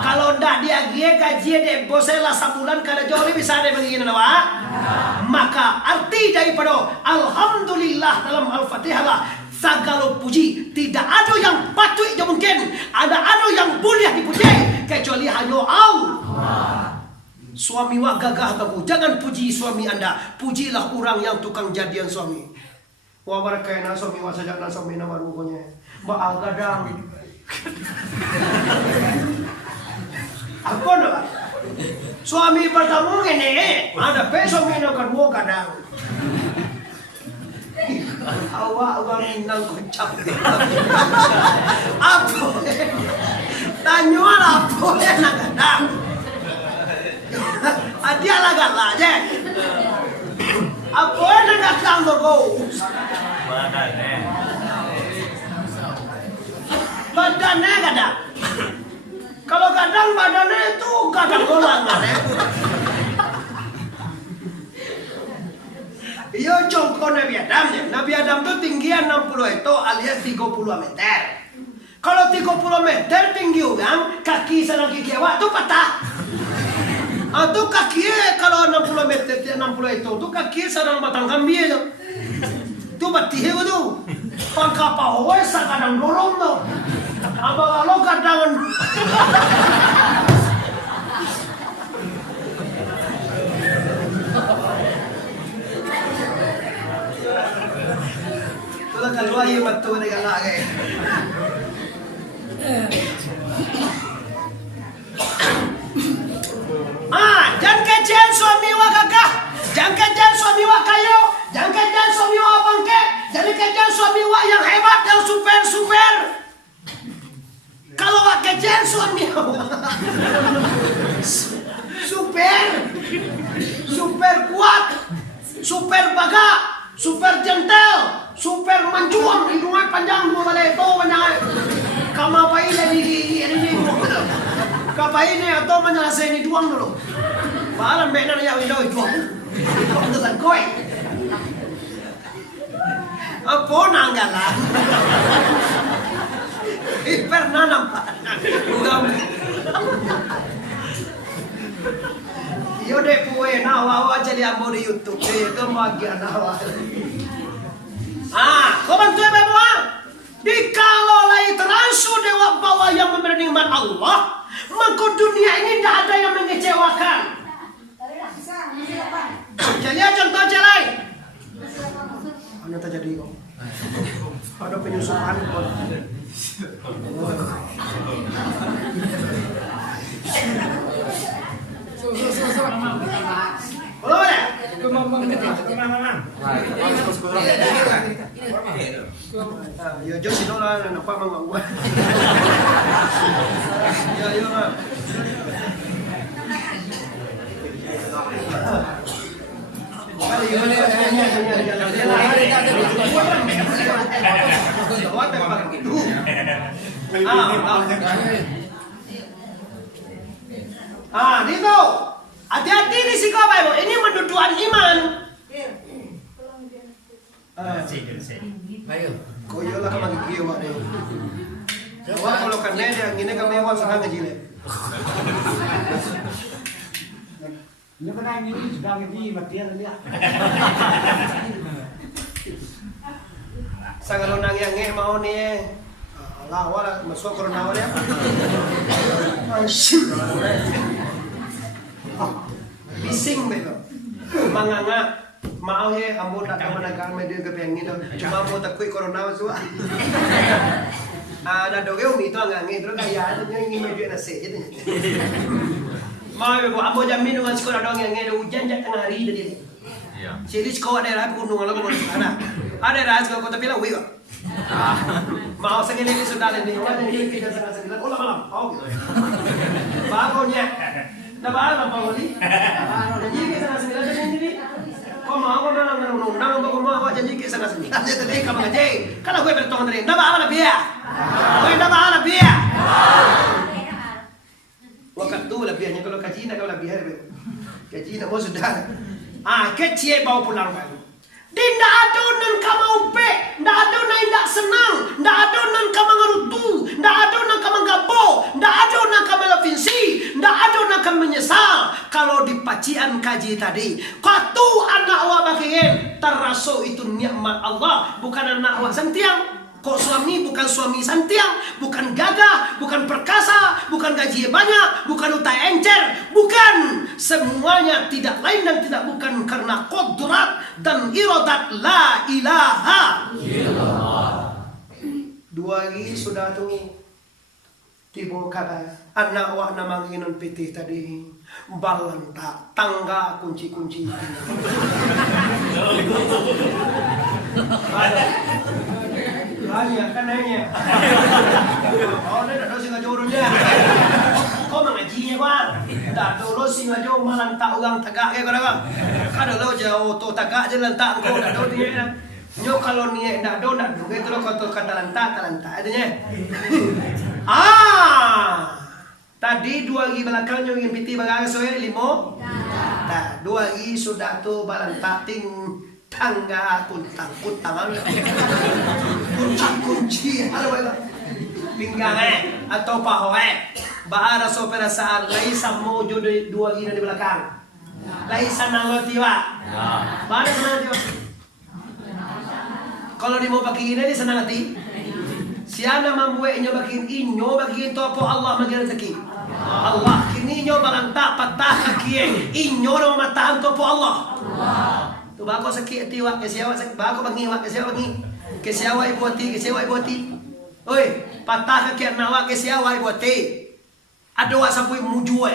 Kalau ndak dia gaji dek bosnya lah sebulan kada jauh bisa ada begini nawa. Maka arti daripada alhamdulillah dalam Al-Fatihah lah segala puji tidak ada yang patut yang mungkin ada yang boleh dipuji kecuali hanya Allah. Suami wak gagah tahu jangan puji suami anda, pujilah orang yang tukang jadian suami. Wah berkaitan suami wak sajak suami nama rupanya. Mbak gadang. Apa nak? Suami pertama ini ada besok minum kedua kadang. Awak orang Minang kocak. Apa? Tanya apa nak kadang? Dia lagat lah je. Apa nak kadang tu kau? Badannya kadang. Kalau kadang badannya itu kadang golangan ya. Iya contoh Nabi Adam ya. Nabi Adam itu tingginya 60 itu alias 30 meter. Kalau 30 meter tinggi orang, kaki sana kaki awak itu patah. Atau kaki kalau 60 meter 60 itu kaki sarang batang kambing itu. Itu batih itu. Pangkapa howe kadang dorong tuh. Apa kalau kadang itulah kalau ayo betul dengan lagi. Jangan kejian suami wa kakak, jangan kejian suami wa kayo, jangan kejian suami wa bangke, jangan kejian suami wa yang hebat, yang super. Kalau wa kejian suami wa super kuat, super baga, super gentle, super menjuang, hidungnya panjang dua balai itu banyak. Kamu apa ini? Kapa ini atau menyelesaikan duang dulu. Bahan benar ya window itu. Itu kan koi. Apa nanggalah? Pernah nampak. Yo deh puwe nawa jadi ambo di YouTube. Itu magian nawa. Kau bantu ya bawa? Dikalau lai teransu dewa bawah yang memberi nikmat Allah. Maka dunia ini tidak ada yang mengecewakan. Jadi contoh aja lain. Anda terjadi kok. Ada penyusupan kok. Belum ada? Ya jauh sih lah, nampak mama gua. Ya. Dito. Hati-hati di siko Bapak. Ini mendudukan iman. Koyo lah kami kiyo wak deh. Wak kalau kan dia ngine kami wak sangat ngejile. Ini kan ini sudah ngedi mati dia. Sangat nang yang nge mau nih. Allah wala masuk corona dia. Bising betul. Manganga mau ya ambo tak menagar media kepengen cuma mau takui corona semua. Ada doge umi itu enggak nge terus kayak ada yang media nasi gitu. Mau ya ambo jamin dengan sekolah dong yang nge hujan tengah hari tadi. Iya. Jadi sekolah daerah gunung kalau mau sana. Ada daerah sekolah kota Pilau wiwa. Mau segini sudah ini orang yang kita sana ulang malam. Oh gitu. Bagonya. Nabala apa kali? Janji ke sana sembilan jadi. Kau mau nang undang kau mau janji ke sana sembilan. Jadi kamu ngaji. Kalau gue bertong dari nabala biya. Gue nabala biya. Waktu tu lah biarnya kalau kaji nak kalau biar. Kaji nak mau sudah. Kecil bawa pulang kan. Tidak ada nan kamu upe, tidak ada nan tidak senang, tidak ada nan kamu ngerutu, tidak ada nan kamu gabo, tidak ada nan kamu levinsi, tidak ada nan kamu menyesal. Kalau di pacian kaji tadi, katu anak awak bagian terasa itu nikmat Allah, bukan anak awak sentiang. Kok suami bukan suami santiang, bukan gagah, bukan perkasa, bukan gaji banyak, bukan utai encer, bukan. Semuanya tidak lain dan tidak bukan karena kodrat dan iradat la ilaha illallah. Dua lagi sudah tunggu. Tibo kata anak wak namang inon piti tadi balanta tangga kunci-kunci. Hanya kan hanya. Oh, dia tak tahu singa jodohnya. Kau mengajinya bang. Tak tahu lo singa jodoh malang tak orang tagak ke kau dah. Kada lo jauh tu tagak je lantak kau tak tahu dia. Nyo kalau niat nak do nak do itu lo kata kata lantak adanya. Tadi 2 hari belakang nyo ingin piti bagang soe 5. Tak 2 hari sudah tu balantak ting tangga kuntang kunci ada apa pinggang atau paho bahara so perasaan laisa mo jodoh 2 hari di belakang laisa nangoti wa bahara senang hati kalau di mau pakai ini di senang hati siapa membuat inyo bagiin to apa Allah bagi rezeki Allah kini inyo balantak patah kaki inyo no matahan to apa Allah tu bako sakit hati wak kesiawa sakit bako bangi wak kesiawa bangi kesiawa ibu hati oi patah kaki anak wak kesiawa ibu hati ada wak sampai mujue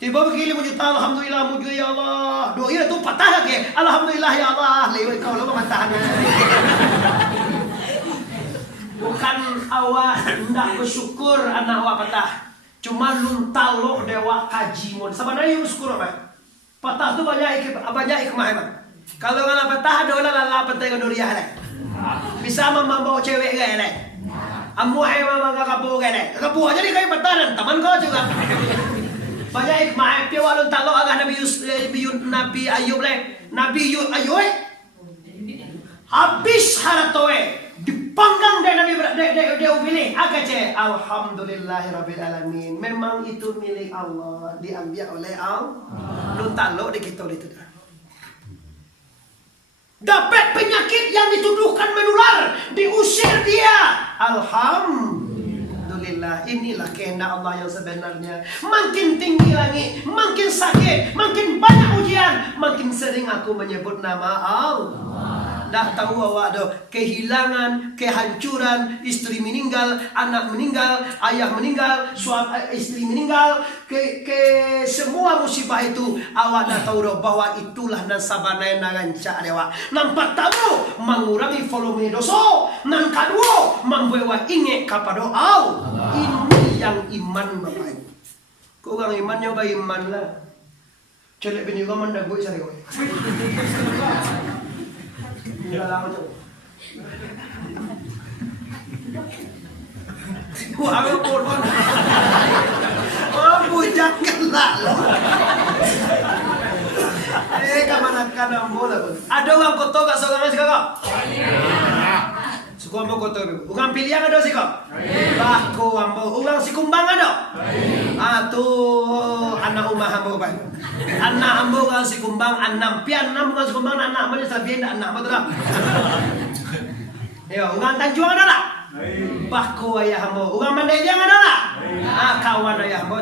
tiba begini mujuta alhamdulillah mujue ya Allah doa tu patah kaki alhamdulillah ya Allah lewat kau lama matahan bukan awak hendak bersyukur anak awak patah cuma luntal lo dewa kaji mod sebenarnya bersyukur apa patah tu banyak hikmah emang. Kalau ngala patah dola lala patah ke duriah lah. Bisa membawa cewek ke lah. Amu ai mama kapu ke lah. Kapu aja ni kai patah dan teman kau juga. Banyak hikmah pi walun talo agak Nabi Ayub lah. Nabi Ayub habis haratoe dipanggang dari Nabi dia pilih agak je alhamdulillahirabbil alamin memang itu milik Allah diambil oleh Allah lu talo di kita itu dah dapat penyakit yang dituduhkan menular diusir dia alhamdulillah inilah kehendak Allah yang sebenarnya makin tinggi langit makin sakit makin banyak ujian makin sering aku menyebut nama Allah. Dah tahu awak ada kehilangan, kehancuran, istri meninggal, anak meninggal, ayah meninggal, istri meninggal, semua musibah itu awak dah tahu bahwa itulah nasabana yang narancak dewa. Nampak tahu mengurangi volume dosa, nan kedua membawa ingat kepada Allah. Ini yang iman bapak. Kau orang iman nyoba iman lah. Celek bini kau mandak gue cari kau. Enggak lama coba. Wah, aku bodoh. Oh, bujakkanlah lo. Kamanakan bola. Ada orang kotor kat seorang sih kakak? Suku ambo kotor. Orang pilihan ada sih kak? Bahku ambo. Orang si kumbang ada? Tuh anak umah ambo kan? Anak ambo orang si kumbang enam. Pian enam bukan si kumbang anak ambo ni sabian dah anak betul tak? Yo, orang Tanjuang ada tak? Bahku ayah ambo. Orang Mandailing ada tak? Kawan ayah ambo.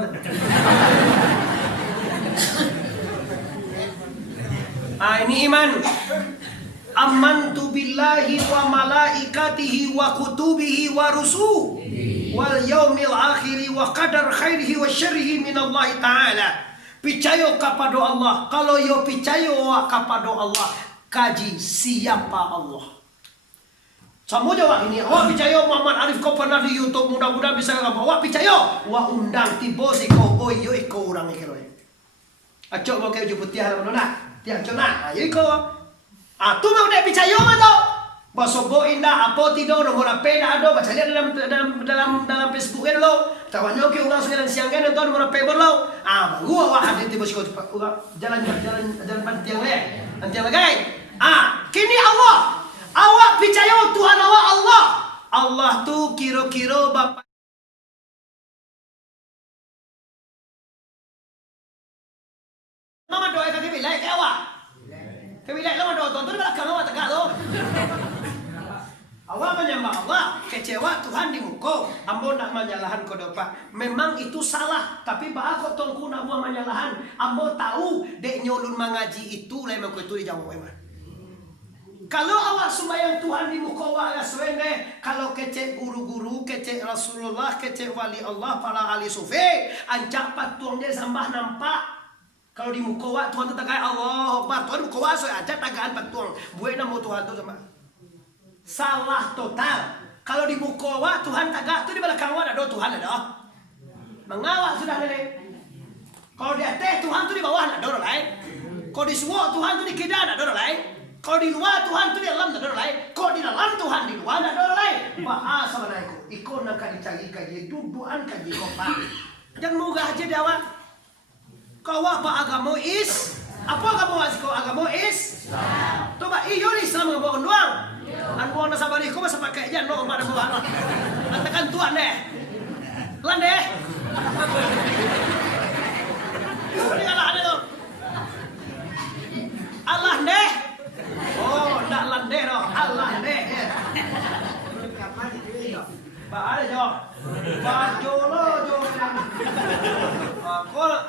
Ini iman. Amantu billahi wa malaikatihi wa kutubihi wa rusulihi wal yaumil akhiri wa qadar khairihi wa syarrihi min Allah Ta'ala. Percaya kepada Allah. Kalau yo percaya kepada Allah, kaji siapa Allah. Sama jawab ini. Awak percaya Muhammad Arif kau pernah di YouTube, mudah-mudahan bisa apa? Awak percaya? Awak undang tiba si kau, oh yo kau orang ikut. Acok mau kau jemput tiada mana? Tiada cona. Yo kau. Tu mau dia percaya atau? Basobo indah apa tidur nomor apa dah ada baca lihat dalam Facebook kan lo. Tawannya ke orang sekarang siang kan nonton nomor apa berlo. Baru awak ada tiba sikot jalan pantiang le. Pantiang lagi. Kini Allah. Awak percaya Tuhan awak Allah. Allah tu kira-kira bapa. Mama doa kaki bilai ke awak. Kebilai lama doa tuan tu belakang awak tegak tu. Awak menyembah Allah, kecewa Tuhan di muka. Ambo nak menyalahan kau doa. Memang itu salah, tapi bahak tuanku nak buat menyalahan. Ambo tahu dek nyolun mengaji itu, lemang kau itu dijawab memang. Kalau awak sembahyang Tuhan di muka awak aswene, kalau kecek guru-guru, kecek Rasulullah, kecek wali Allah, para ahli sufi, ancak patuang dia sambah nampak. Kalau di muka awak Tuhan tetap kaya Allah Akbar. Tuhan di muka awak ancak tagaan patuang. Buat nama Tuhan tu sama. Salah total. Kalau di muka awak Tuhan tagak tu di belakang awak ada Tuhan ada. Mengawak sudah nenek. Kalau di atas Tuhan tu di bawah ada orang lain. Kalau di suara Tuhan tu di kidal ada orang lain. Kalau di luar Tuhan tu di dalam ada orang lain. Kalau di dalam Tuhan di luar ada orang lain. Bahasa mana ikut? Ikut nak dicari kaji duduan kaji kopak. Jangan mugah aja dia awak. Kau apa agama apa agama Coba iyo Islam ngabawa doang. An na sabari ko masa pakai yan no pada buah. Katakan Tuhan deh. Lan deh. Ini Allah ada tuh. Allah deh. Oh, ndak lan deh no. Allah deh. Pak ada jo. Pak Jolo jo.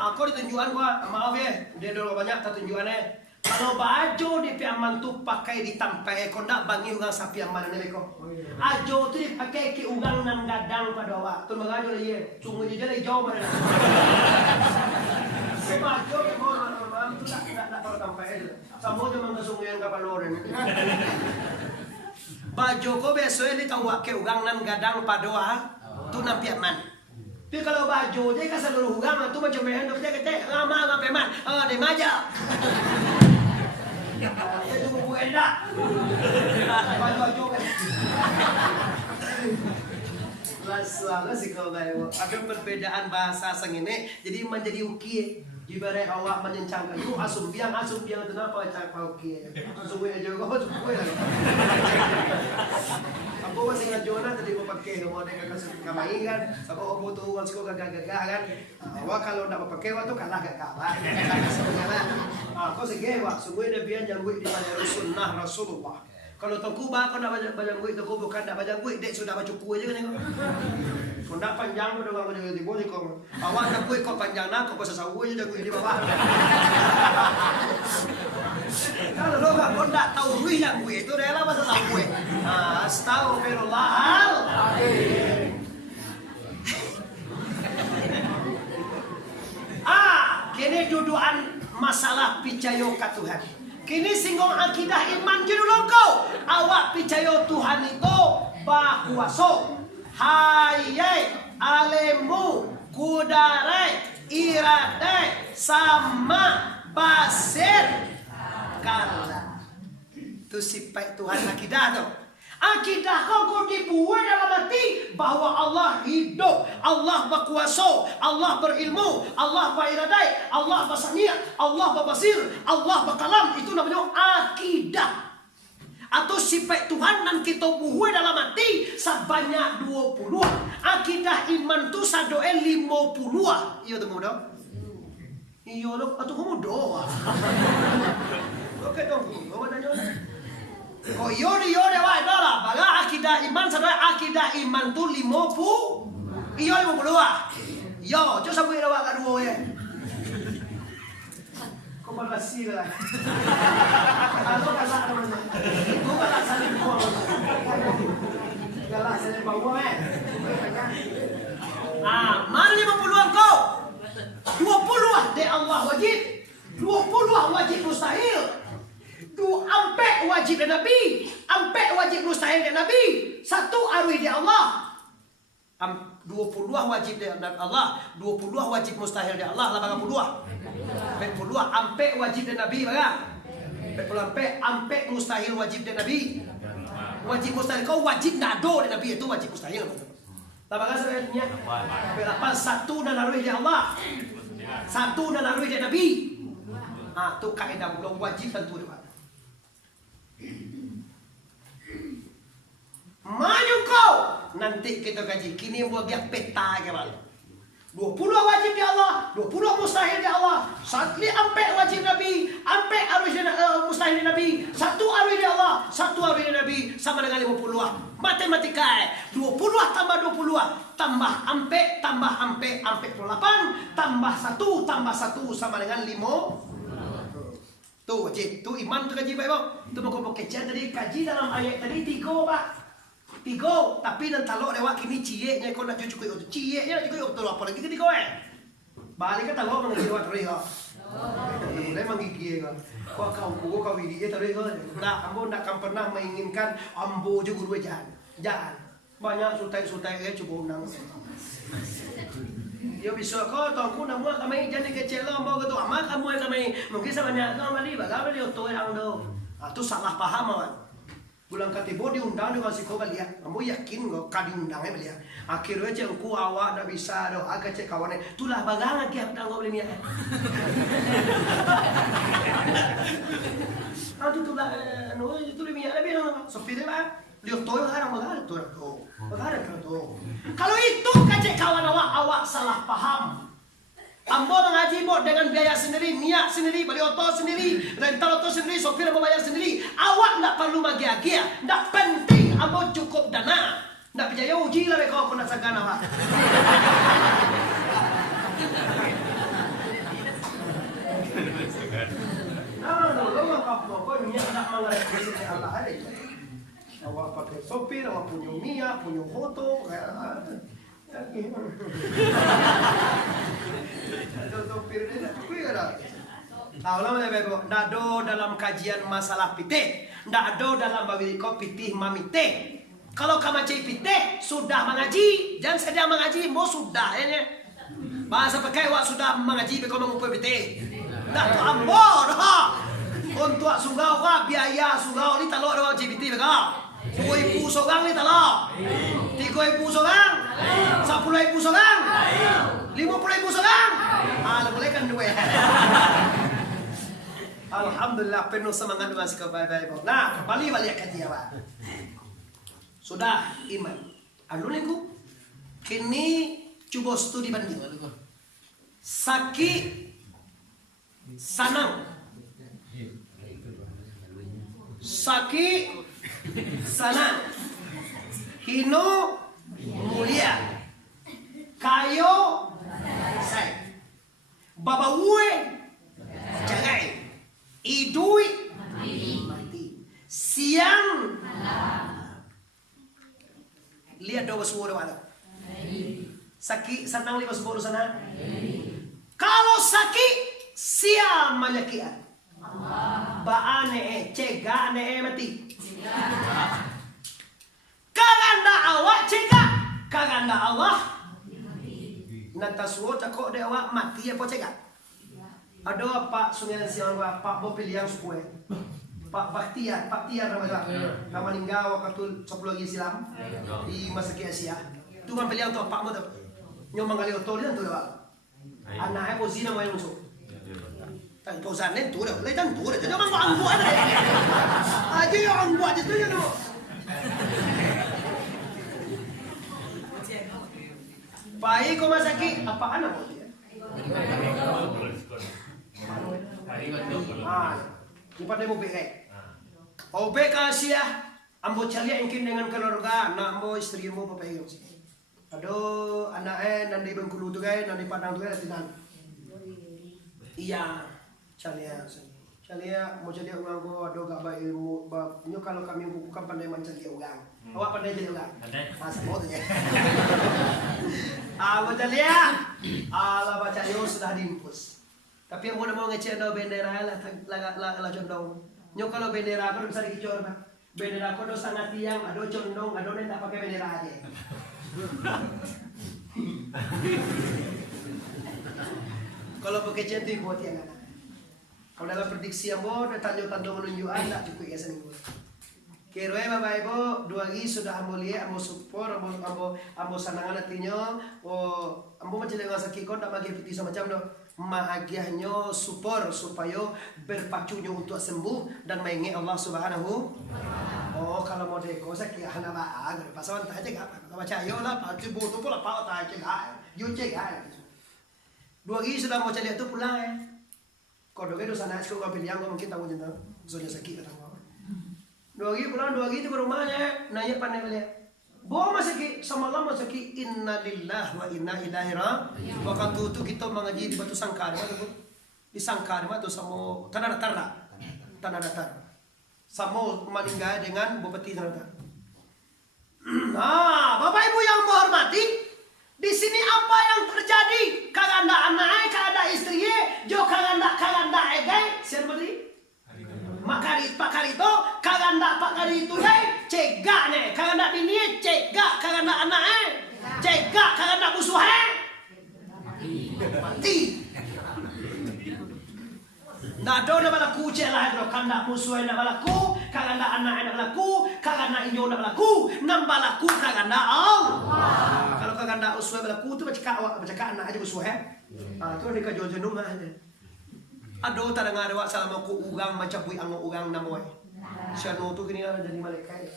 Aku ditunjukan gua, maaf ya, dia dulu banyak tunjukannya. Kalau baju di piaman tu pakai ditampai kondak bangi ugang sapi yang mana nih kok. Ajo tu dipakai ke ugang nan gadang pada awak. Tu mengajo lagi, sungguh je lagi jauh mana. Baju ke mana tu tak tahu tampai aja. Samo je mangga sungguh yang kapal loren. Baju ko besok ni tahu ke ugang nan gadang pada awak. Tu nan piaman. Tapi kalau baju dia kan seluruh ugang tu macam main dok dia kata lama ngapain man. Dia maja. Itu buku endak. Baju kan. Lalu sih kau bayu. Ada perbedaan bahasa sengene. Jadi menjadi uki. Ibarat awak menyencangkan itu asum biang itu kenapa cakap uki. Asum aja kau cukup lagi. Aku masih ingat Jonah tadi mau pakai mau ada kamai kan. Apa aku tuh once kau gagah kan. Awak kalau nak pakai waktu kalah gak kalah. Aku sih wak semua dia biar janggut di pada sunnah Rasulullah. Kalau toko kau nak bajang toko bukan nak bajang dek sudah baca kuih aja kan. Kau nak panjang udah kau jadi boleh kau. Awak nak kuih kau panjang nak kau pasal sawu aja kuih di bawah. Kalau lo kau nak tahu kuih yang kuih itu rela pasal sawu. Astagfirullah. Kini duduan masalah percaya ke Tuhan. Kini singgung akidah iman judul kau. Awak percaya Tuhan itu berkuasa. Hayai, alemu, kudare, irade, sama, basir, kala. Itu sifat Tuhan akidah tu. Akidah kau dibuat dalam hati bahwa Allah hidup, Allah berkuasa, Allah berilmu, Allah beriradai, Allah bersania, Allah berbasir, Allah berkalam. Itu namanya akidah. Atau sifat Tuhan dan kita buat dalam hati sebanyak 20. Akidah iman tu sadoe 50. Iya tu muda. Iya tu atau muda. Oke dong, kamu tanya. Kau yori wah dah baga akidah iman sadoe akidah iman tu 50. Iya 50. Yo, coba sampai dah wak dua ya. Kau makasih lah. Aku kalah mana? Kau kalah saling buang. Kalah saling buang mana 50 kau? 20 dek Allah wajib. 20 wajib mustahil. 4 wajib dan Nabi. 4 wajib mustahil dan Nabi. 1 arwah di Allah. 20 wajib di Allah. 20 wajib mustahil di Allah. 80. 40 ampe wajib dan Nabi baga. 40 ampe mustahil wajib dan Nabi. Wajib mustahil kau wajib nado dan Nabi itu wajib mustahil. Tabaga sebenarnya 8 1 dan arwah di Allah. 1 dan arwah di Nabi. Tu kaidah belum wajib tentu dia. Maju kau. Nanti kita kaji. Kini buat dia peta ke balik. 20 wajib di Allah, 20 mustahil di Allah. 1 ampe wajib Nabi, ampe arwah mustahil di Nabi. 1 arwah di Allah, 1 arwah di Nabi sama dengan 50. Matematika 20 tambah 20 tambah ampe 48 tambah 1 sama dengan 5. Tuh, Cik, tuh iman tuh kaji baik bang. Tuh mau kecil tadi kaji dalam ayat tadi 3 pak. 3 tapi nan talok lewat kini cie nya kau nak cuci kau tu cie nya cuci kau tu apa lagi ketika balik ke talok mengaji lewat tadi kau. Boleh menggigil kau. Kau ini tadi kau. Nak ambo nak kan pernah menginginkan ambo juga guru jangan. Banyak sutai cukup undang. Dia bisa kau tangku nama kami jadi kecil lah mau ketua amat kamu kami mungkin sebanyak tu kali bagaimana dia tu yang tu itu salah paham kan bulan ketibo diundang dengan si kau beliak kamu yakin kau kau diundangnya beliak akhirnya cek aku awak dah bisa doa agak cek kawannya itulah bagangan kia petang kau beli ni tu lah itu lebih lebih sepi deh pak dia tu yang orang tu. Kalau itu kacek kawan awak salah paham. Ambo mengaji bo dengan biaya sendiri, niat sendiri, beli oto sendiri, rental oto sendiri, sopir membayar sendiri. Awak tidak perlu bahagia, tidak penting. Ambo cukup dana, tidak percaya uji lah kau pun nak sagan awak. Kau niat nak mengerti Allah ada. Awak pakai sopir, awak punya minyak, punya foto, ada sopir dia tak kui ada. Allah menebak, dado dalam kajian masalah pitih, dado dalam bagi kau pitih mamite. Kalau kamu cai pitih sudah mengaji, jangan sedang mengaji, mau sudah ini. Bahasa pakai awak sudah mengaji, kau mengumpul pitih. Dah tu ambor, ha. Untuk sugau kah biaya sugau ni talok dalam cai pitih kau. 2,000 seorang ni tak lah 3,000 seorang 10,000 seorang 50,000 seorang boleh kan duit Alhamdulillah penuh semangat dengan sikap baik-baik nah balik ke dia pak sudah iman aluniku kini coba studi banding sakit sanang sakit sana hino mulia kayo say babawe jangai idui mati siang lihat dua suara ada sakit senang 5 suara sana kalau sakit siang manyakian baane cegane mati kaganda awak cegah kaganda Allah nanti suruh cakok dia awak mati apa cegah ada Pak Sungai Siang Pak Bopil yang suku Pak Baktiar nama nama meninggal waktu 10 lagi silam di masa Asia tu kan beliau tu Pak Mo tu nyomang kali otol tu dah anaknya posisi nama yang musuh tapi posannya tu dah, lepas tu dah, jangan buat angguat ada. Aja yang angguat itu ya tu. Baik kau masaki, apa anak kau dia? Ini pada mau bekai. Oh bekai sih ya, ambo cari mungkin dengan keluarga, nak ambo istri ambo apa yang sih. Aduh, anaknya nanti Bengkulu tu kan, nanti Padang tu kan nanti. Iya. Calia mau jadi orang gua ada gak baik ilmu nyo kalau kami bukan pandai mencari orang awak pandai jadi orang masa mau tu ya baca lihat ala baca yo sudah diimpus tapi yang mau ngecek do bendera lah condong nyo kalau bendera aku bisa dikicor pak bendera aku do sangat tiang ado condong ado nih tak pakai bendera aja kalau pakai centik buat yang anak kalau dalam prediksi yang mau tanda menunjukkan tak cukup ya seminggu. Kira bapak ibu 2 hari sudah ambo lihat ambo support ambo sanangan hatinya ambo macam dengan sakit kau tak bagi putih semacam tu bahagianya support supaya berpacunya untuk sembuh dan mengingat Allah Subhanahu. Kalau mau deko sakit hana baag pasawan tak aja apa kau baca yo lah pasti butuh pula pak tak aja you cek 2 hari sudah mau cari tu pulang Kalau doa sana sekolah kau pilih yang kau mungkin tahu jenama zona sakit atau apa. 2 hari pulang 2 hari itu ke rumahnya nanya pandai beliau. Bawa masaki semalam masaki inna lillahi wa inna ilaihi raji'un. Waktu itu kita mengaji di Batu Sangkar, di Sangkar itu sama tanah tanah. tanah datar. Sama meninggal dengan bupati tanah datar. Nah, Bapak Ibu yang menghormati, di sini apa yang terjadi? Kaganda anaknya, kaganda istrinya, jo kaganda egai, siapa tadi? Pak Karito, kaganda Pak Karito cegak nih, kaganda bini cegak, kaganda anaknya, cegak, kaganda musuhnya, mati. Nah, do na balaku celah do kanda musuhnya na balaku, kaganda anaknya na balaku, kaganda inyo na balaku, nam balaku kaganda Allah. Kalau kaganda musuhnya balaku tu baca anak aja musuhnya. Ah, tu ni ka jojo nung aja. Ado tara nga dewa salama ko ugang macam bui ang ugang namoy. Siya no tu kini jadi malaikat.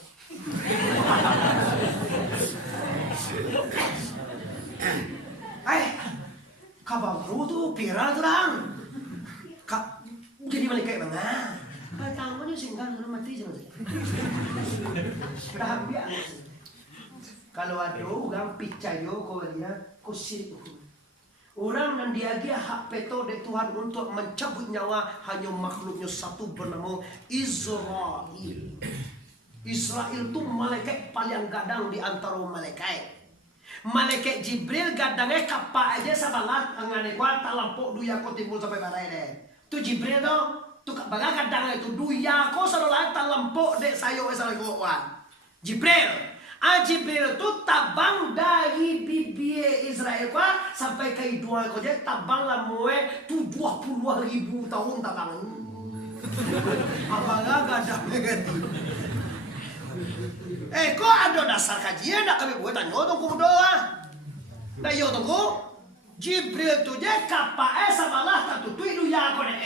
Ay, kabaru tu pira tu lang. Jadi malaikat mga. Patang mo niyo singgan na mati siya. Grabe ang. Kalau ada ugang picayo ko dia kusik. Orang yang diagia hak peto dari Tuhan untuk mencabut nyawa hanya makhluknya satu bernama Israel. Israel itu malaikat paling gadang di antara malaikat. Malaikat Jibril gadangnya kapal aja sabalat angane kuat tak lampok duya ko timbul sampai barai deh. Tu Jibril tu baga gadang itu duya ko sabalat tak lampok dek sayo esal kuat. Jibril Jibril itu tabang dari bibir Israel sampai ke hidung ko je tabang lah moe 20.000 tahun tabang. Apaga gadang gitu. Kok ada dasar kajian nak kami buat tanya tunggu doa. Nah yo tunggu Jibril tu je kapal sabalah tak tutui duya ko deh.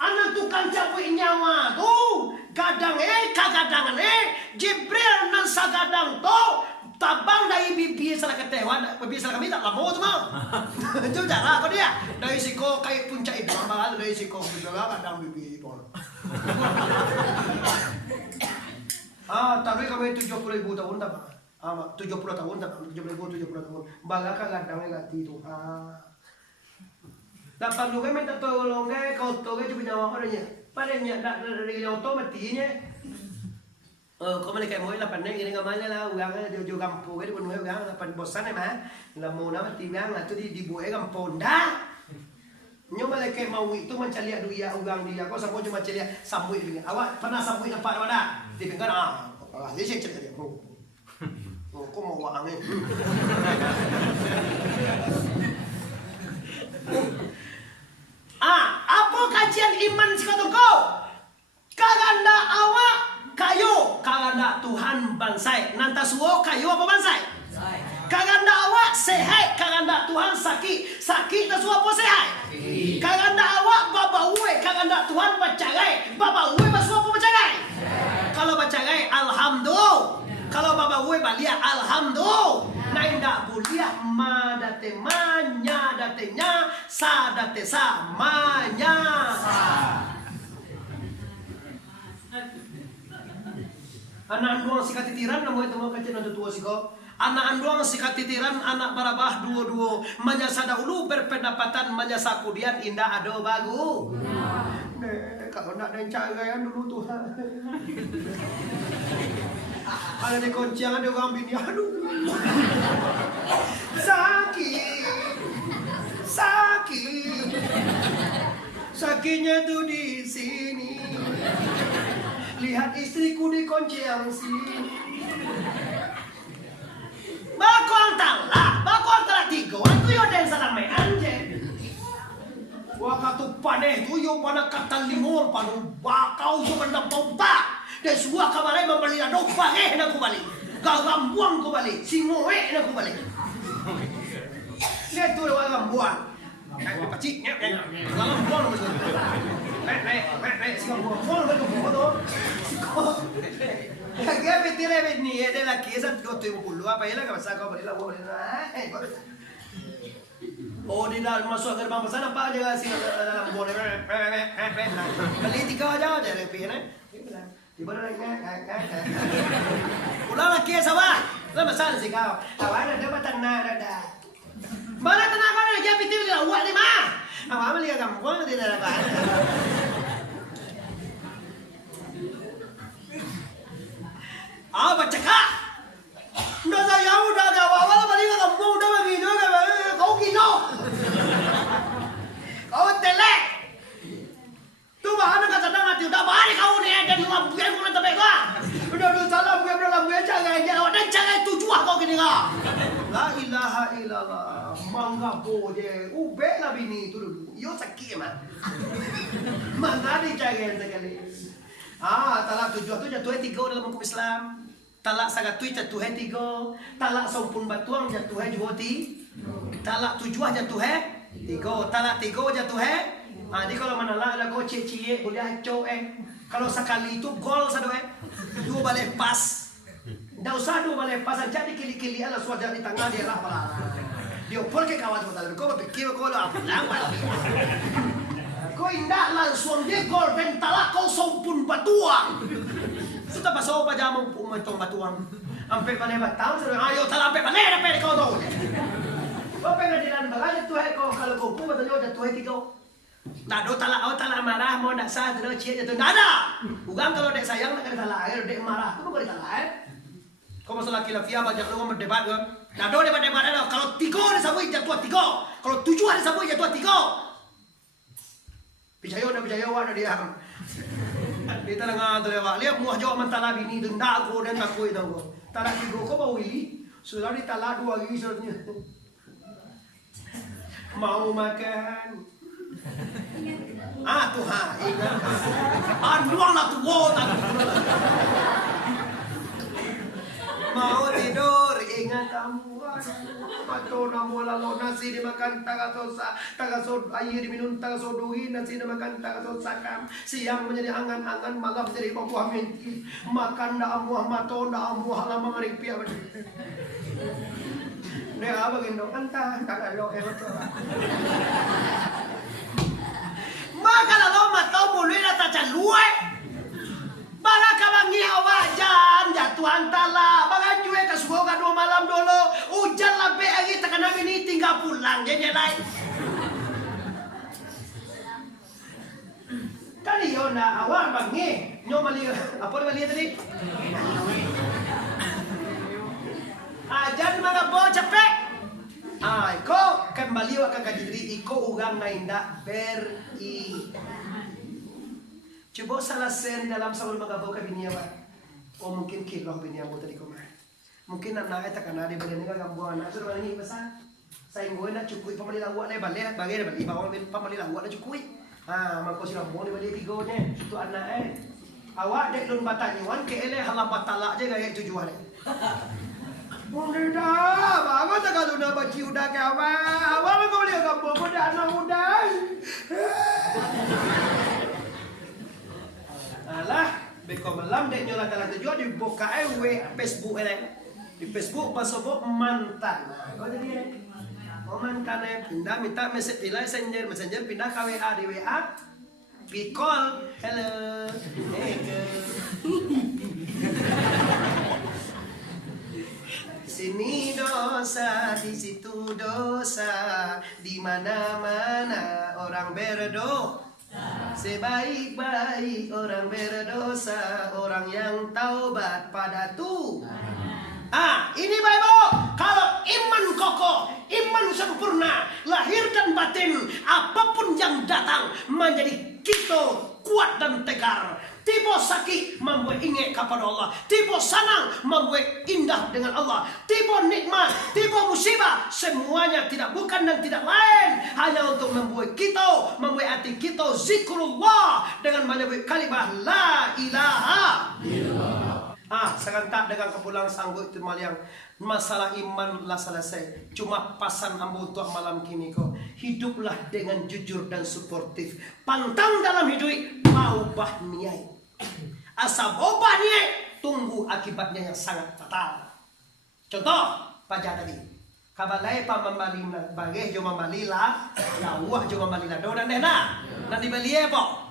Anak tukang cabut nyawa tu gadang kagadangan Jibril nan sagadang tu tabang dari bibir salah ketewan bibir salah kami tak lama tu mau. Itu cara apa dia? Dari siko kayak puncak itu mahal dari siko juga kadang bibir pun. Tapi kami 70.000 tahun tak? 70 tahun tak? 70.000 tahun. Baga kagadangnya ganti tu. Dapat juga minta tolong kau tu cuma nyawa orangnya. Padanya tak dari auto matinya. Kau malaikat moy lah pandai ini ngamalnya lah ugang jo kampung itu pun moy ugang pan bosan mah. Lah mau nama tiang lah tu di buai kampung dah. Nyo malaikat mau itu mencari duia ugang dia. Kau sampai cuma cari sambui dia. Awak pernah sambui nampak mana? Di pinggir dia saya cerita dia. Kau mau uangnya. Apa kajian iman si kau? Kaganda awak kayo, kaganda Tuhan bansai. Nanta suo kayo apa bansai? Kaganda awak sehat, kaganda Tuhan sakit. Sakit na suo apa sehat? Kaganda awak babauwe, kaganda Tuhan bacagai. Babauwe basuo apa bacagai? Kalau bacagai alhamdulillah. Kalau babauwe balia alhamdulillah. Nainda bulia madate manya datenya sadate samanya. Anak anduang si katitiran namu itu mau kecil nanti tua sih kok. Anak anduang si katitiran anak barabah dua menyasa dahulu berpendapatan menyasa kemudian indah ado bagu. Kalau nak dencagan dulu Tuhan. Ada di koncian ada orang bini aduh. Sakitnya tuh di sini. Lihat istriku di koncian sini. Bakal tala tiga. Aku yo den salam me anje. Waktu paneh tu yo mana kata limon panu bakau yo benda pompa. Dan semua kabalai membeli adok pangeh nak kubalik. Gagambuang kubalik. Singoe nak kubalik. Lihat tu gagambuang. Pacik nyap gagambuang macam. Naik gagambuang gagambuang tu. Kaya betire ni ada lagi satu gotu bulu apa ya lah masa kau beli lah Oh di dalam masuk gerbang pesan apa aja sih dalam boleh beli 3 aja dari pihak di mana ulang lagi sama lah masalah sih kau awak ada tanah ada mana tanah kau lagi pitil dia awak ni mah awak melihat kamu kau tidak ada ko je. Ube lah bini itu dulu. Yo sakit mah. Mana dijaga sekali. Talak tujuh tu jatuh tiga dalam hukum Islam. Talak sagatui jatuh tiga. Talak sampun batuang jatuh dua ti. Talak tujuh jatuh tiga. Talak tiga jatuh Jadi kalau mana lah ada kau cie boleh acau Kalau sekali itu gol satu dua balik pas. Dah usah dua balik pas aja dikili-kili ala suara di tengah dia lah pala. Dia pun ke kawan betul. Kau berfikir kau lah pulang malam. Kau indah langsung dia gol dan talak kau sampun batuang. Sudah pasal apa jamu umatong batuang. Sampai balik batang sudah ayo talak sampai balik sampai kau tahu. Kau pengadilan bagaj tu kau kalau kau pun betul jatuh tiga. Tak ada talak marah mau nak sah tu cie jatuh nada. Bukan kalau dek sayang nak kena talak dek marah tu bukan talak Kau masalah khilafiyah banyak orang berdebat kan. Tak ada debat-debat ada. Kalau tiga ada sabui jatuh tiga. Kalau tujuh ada sabui jatuh tiga. Percaya ada dia. Kita dengar tu lewat. Lihat muah jawab mentala bini tu ndak aku dan aku itu. Talak tiga kau bawa ini. Sudah ditalak dua lagi suratnya. Mau makan. Tuhan ingat. Anduang lah tu tak. Mau tidur ingat kamu. Atau namu lalu nasi dimakan tagasod air diminum tagasoduhi nasi dimakan tagasosakam. Siang menjadi angan-angan malam jadi buah menti. Makan dah amuah mato dah amuah lama meripia. Dia apa gendong entah tak ada betul. Maka lalu matau mulai datang caluai. Baga kabangi awak jam jatuh antala. Baga cuek kasugo kado malam dulu. Hujan lebih lagi tekan ini tinggal pulang jadi lain. Kali yo na awak bangi nyo mali apa mali tadi? Ajan mga bo capek. Iko kembali wa kakadiri iko ugang na inda beri. Coba salah sen dalam sabun magabaw ka biniyawa. O mungkin kilo biniyawa mo tadi ko ma. Mungkin anak tak kana di badan ni gambuan. Aso man ni basa. Sa inggoy na chukui pamalilawa na bali bagay na bali bawal pamalilawa na chukui. Mangko sila mo ni bali tigo nya. Tu anak Awak dek lun batanyuan ke ele halam batala aja gaya tujuan. Muda, bagus tak kalau nak baci udah ke awak. Awak kau lihat kampung muda anak muda. Alah, beko malam dek nyola dalam tujuan di buka Facebook di Facebook pasal mantan. Kau jadi mantan pindah minta messenger pindah ke WA di WA. We call, hello, hey girl. Sini dosa, di situ dosa, di mana-mana orang berdosa. Sebaik-baik orang berdosa, orang yang taubat pada Tuhan. Ini Bible. Kalau iman kokoh, iman sempurna, lahir dan batin, apapun yang datang menjadi kita kuat dan tegar. Tiba sakit membuat ingat kepada Allah. Tiba senang membuat indah dengan Allah. Tiba nikmat, tiba musibah, semuanya tidak bukan dan tidak lain hanya untuk membuat hati kita zikrullah dengan menyebut kalimat la ilaha illallah. Serentak dengan kepulang sanggup itu yang masalah iman lah selesai. Cuma pasan ambu untuk malam kini kau. Hiduplah dengan jujur dan suportif. Pantang dalam hidup mau bah niai. Asal obah niai, tunggu akibatnya yang sangat fatal. Contoh, pajak tadi. Kabalai pamambalina bageh jo mamalila, lawah jo mamalila do dan dena. Nanti beli apa?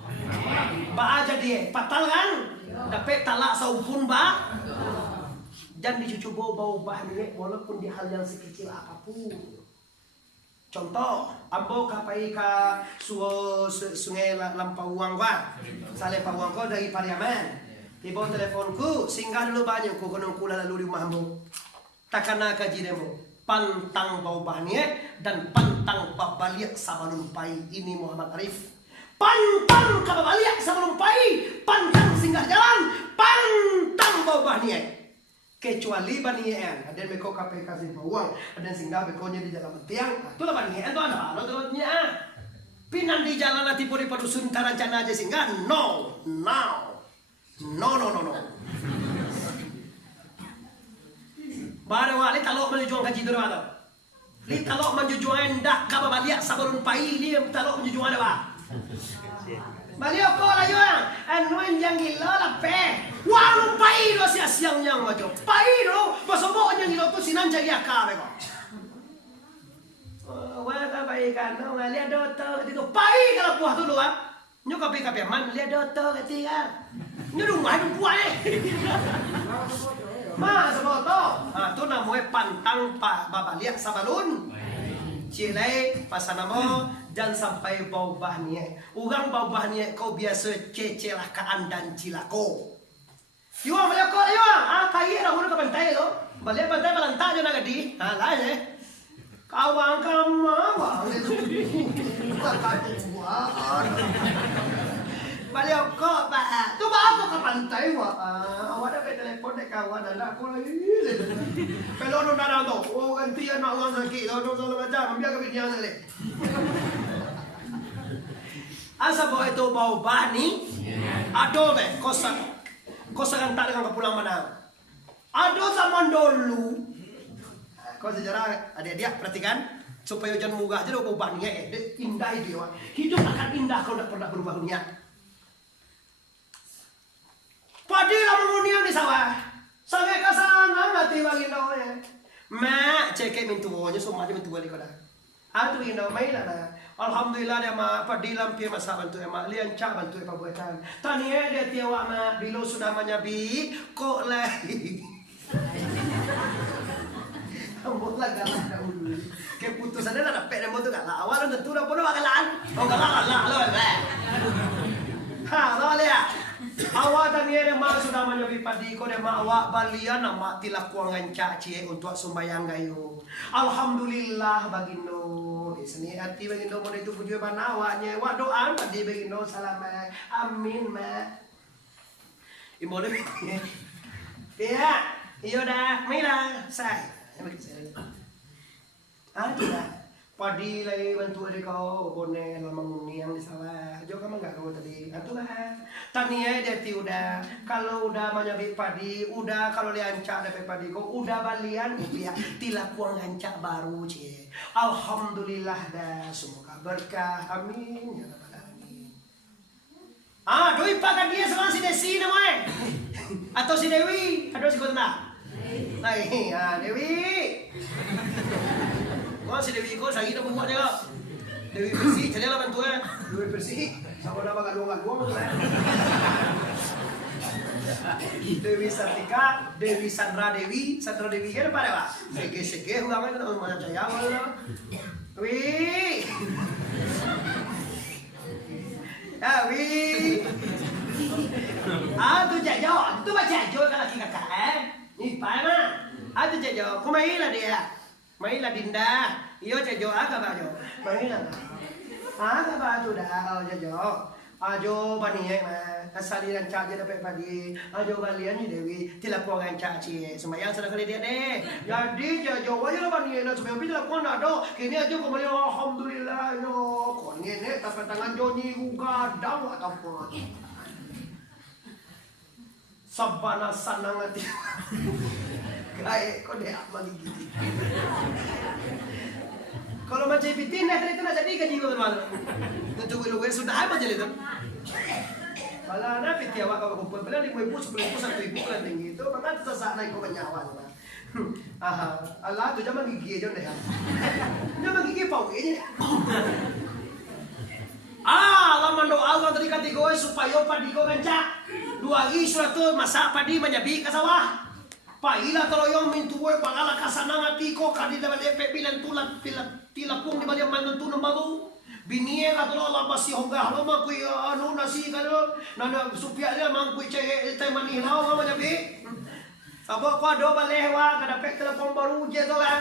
Ba aja dia, fatal kan? Dapat talak saupun ba. Jangan dicoba ubah ni walaupun di hal yang sekecil apapun. Contoh, ambo kapai ka sungai Lampauang wa. Sale Pawang ko dari Pariaman. Tiba teleponku, singgah dulu banyak ku kono kula lalu di rumahmu. Takana kaji demo. Pantang bau bahnie dan pantang babaliak sabalun pai. Ini Muhammad Arif. Pantang kabaliak sabalun pai. Pantang singgah jalan. Pantang bau bahnie. kecuali banien ada meko KPK sing bawang ada sing dah bekonya di jalan tiang tu lah banien tu ada lo terusnya pinan di jalan nanti puri padusun tarancana aja singgah no baru wali talok menjual kaji tu ada li talok menjual dak kaba balik sabarun pai dia talok menjual ada baliau ko la yo anuen yang gila la pe walu pai do sia siang yang majo pai do masobo yang gila tu sinan jadi akar ko wa ta pai kan no ngalia dokter itu pai kalau buah tu doa nyo kape man lihat dokter ketika nyo rumah tu buah ma semoto tu namanya pantang pa babaliak sabalun cilai pasanamo jangan sampai bau bahnya. Urang bau bahnya kau biasa cecelakaan dan cilako. Yuang balik kau yuang. Kaya dah hulu ke pantai tu. Balik pantai balantak je nak gadi. Lah je. Kawang kamawang. Balik kau bah. Tu bah apa ke pantai wah. Awak dah telefon dek kawan anda aku lagi. Kalau nak darah tu, oh ganti anak orang sakit, tu macam biar ke bidian leh. Asa bawa itu bau bani, ado be kosa kan tak dengan kepulang mana. Ado zaman dulu, kau sejarah adik-adik perhatikan supaya jangan munggah je bau bani indah dia. Hidup akan indah kalau tak pernah berubah niat. Padilah mengunyah di sawah, sampai ke sana mati bagi no ya. Mak cekek mintuonya semua dia mintu balik kau dah. Atu ino mai lah. Alhamdulillah dia mak padilam pia masa bantu mak lian cak bantu perbuatan. Tani dia tiawa mak bilo sudah menyabi kok lagi. Ambot lah galak dahulu. Keputusan dia dah dapat demo tu galak. Awal tentu dah bodoh galaan. Oh galak lo be. Ha lo lihat. Awak tani dia mak sudah menyabi padi ko dia mak awak balian mak tilak kuangan cak cie untuk sembayang gayu. Alhamdulillah bagindo. Di sini hati bagindo mau itu puji mana awaknya. Wak doa tadi bagindo selamat. Amin mak. Ibu deh. Ya, iyo dah. Mila, say. Dah. Padi lagi bantu adik kau bonel mengunyang di sawah. Jo kamu enggak kamu tadi. Atulah. Tania dia udah. Kalau udah menyabit padi, udah kalau liancak dapat padi kau udah balian upiah tilak uang ngancak baru cie. Alhamdulillah dah semoga berkah. Amin ya rabbal alamin. Doi pakai dia sama si Desi namanya. Atau si Dewi, atau si Kotna. Dewi. Wah si Dewi ko sagi na buat dia. Dewi bersih, cari lah bantu Dewi bersih. Sama nama galuang-galuang tu Dewi Sartika, Dewi Sandra Dewi kan pada pak. Sege huang itu nama saya awal. Dewi. Dewi. Tu jajo, tu baca jajo kan laki kakak Ni pai mah. Tu jajo, kau main lah dia. Main lah Dinda, iyo jajo agak bajo, main lah. Agak bajo dah, jajo. Ajo bani mah, asaliran cak je dapat padi. Ajo balian ni Dewi, tilak kuangan cak cie. Sembayang sedang kali dia deh. Jadi jajo aja lah bani nak sembayang tilak kuang ada. Kini aja kembali alhamdulillah yo. Kau ni tapak tangan Joni gadang atau apa? Sabana sanang hati. Gaya kau deh bagi gigi. Kalau macam pitin nak itu nak jadi gaji berapa? Tentu kalau sudah apa jadi tu? Kalau nak piti awak kau kumpul, bila di ibu 10,000 1,000 kan tinggi itu, maka sesak naik kau menyawa. Allah tu jangan gigi aja deh. Jangan gigi pau ini. Lama doa Allah tadi kata gue supaya padi kau gancak. 2 hari surat tu masak padi menyabi ke sawah. Pailah toloyong mintuwe pagala kasana ngati ko kadi dapat DP pilan tulat tilapung di balik mandan tu baru binie ka tolo la basi hongga haloma ku anu nasi kalo nana supia dia mang ku ceh teh mani hau ma jabi apa ko do balewa kada pek telepon baru je to kan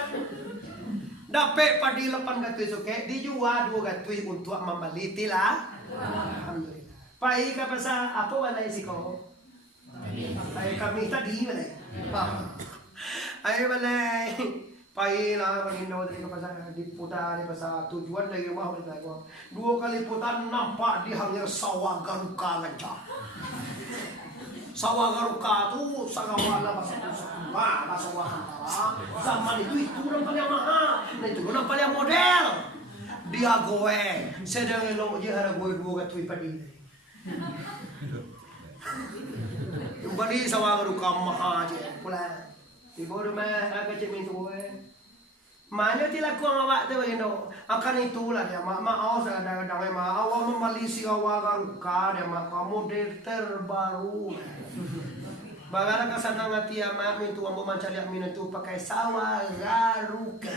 dapat padi 800 oke dijual 200 untuk membeli tila alhamdulillah pai ka pasa apa wala isiko Ay kami tadi mana. Ay balay. Pahila Panginoon dari kepada diputar bahasa tujuan dari rumah kita ko. 2 kali putar nampak di hangir sawah garuka lancar. Sawah garuka tu sagawala bahasa sawah antara. Zaman itu orang paling mahal. Nah itu orang paling model. Dia goe. Sedang elok je ada goe 2 katui padi. Yung bali sawah garuka mahal je. Pula. Ibu rumah agak cemin tu Mana tidak kuang awak tu begino. Akan itulah dia mak aus ada dengan mak awak memalisi awak garuka dia mak model terbaru. Bagara kasana ngati mak mintu ambo mancaliak mintu pakai sawah garuka.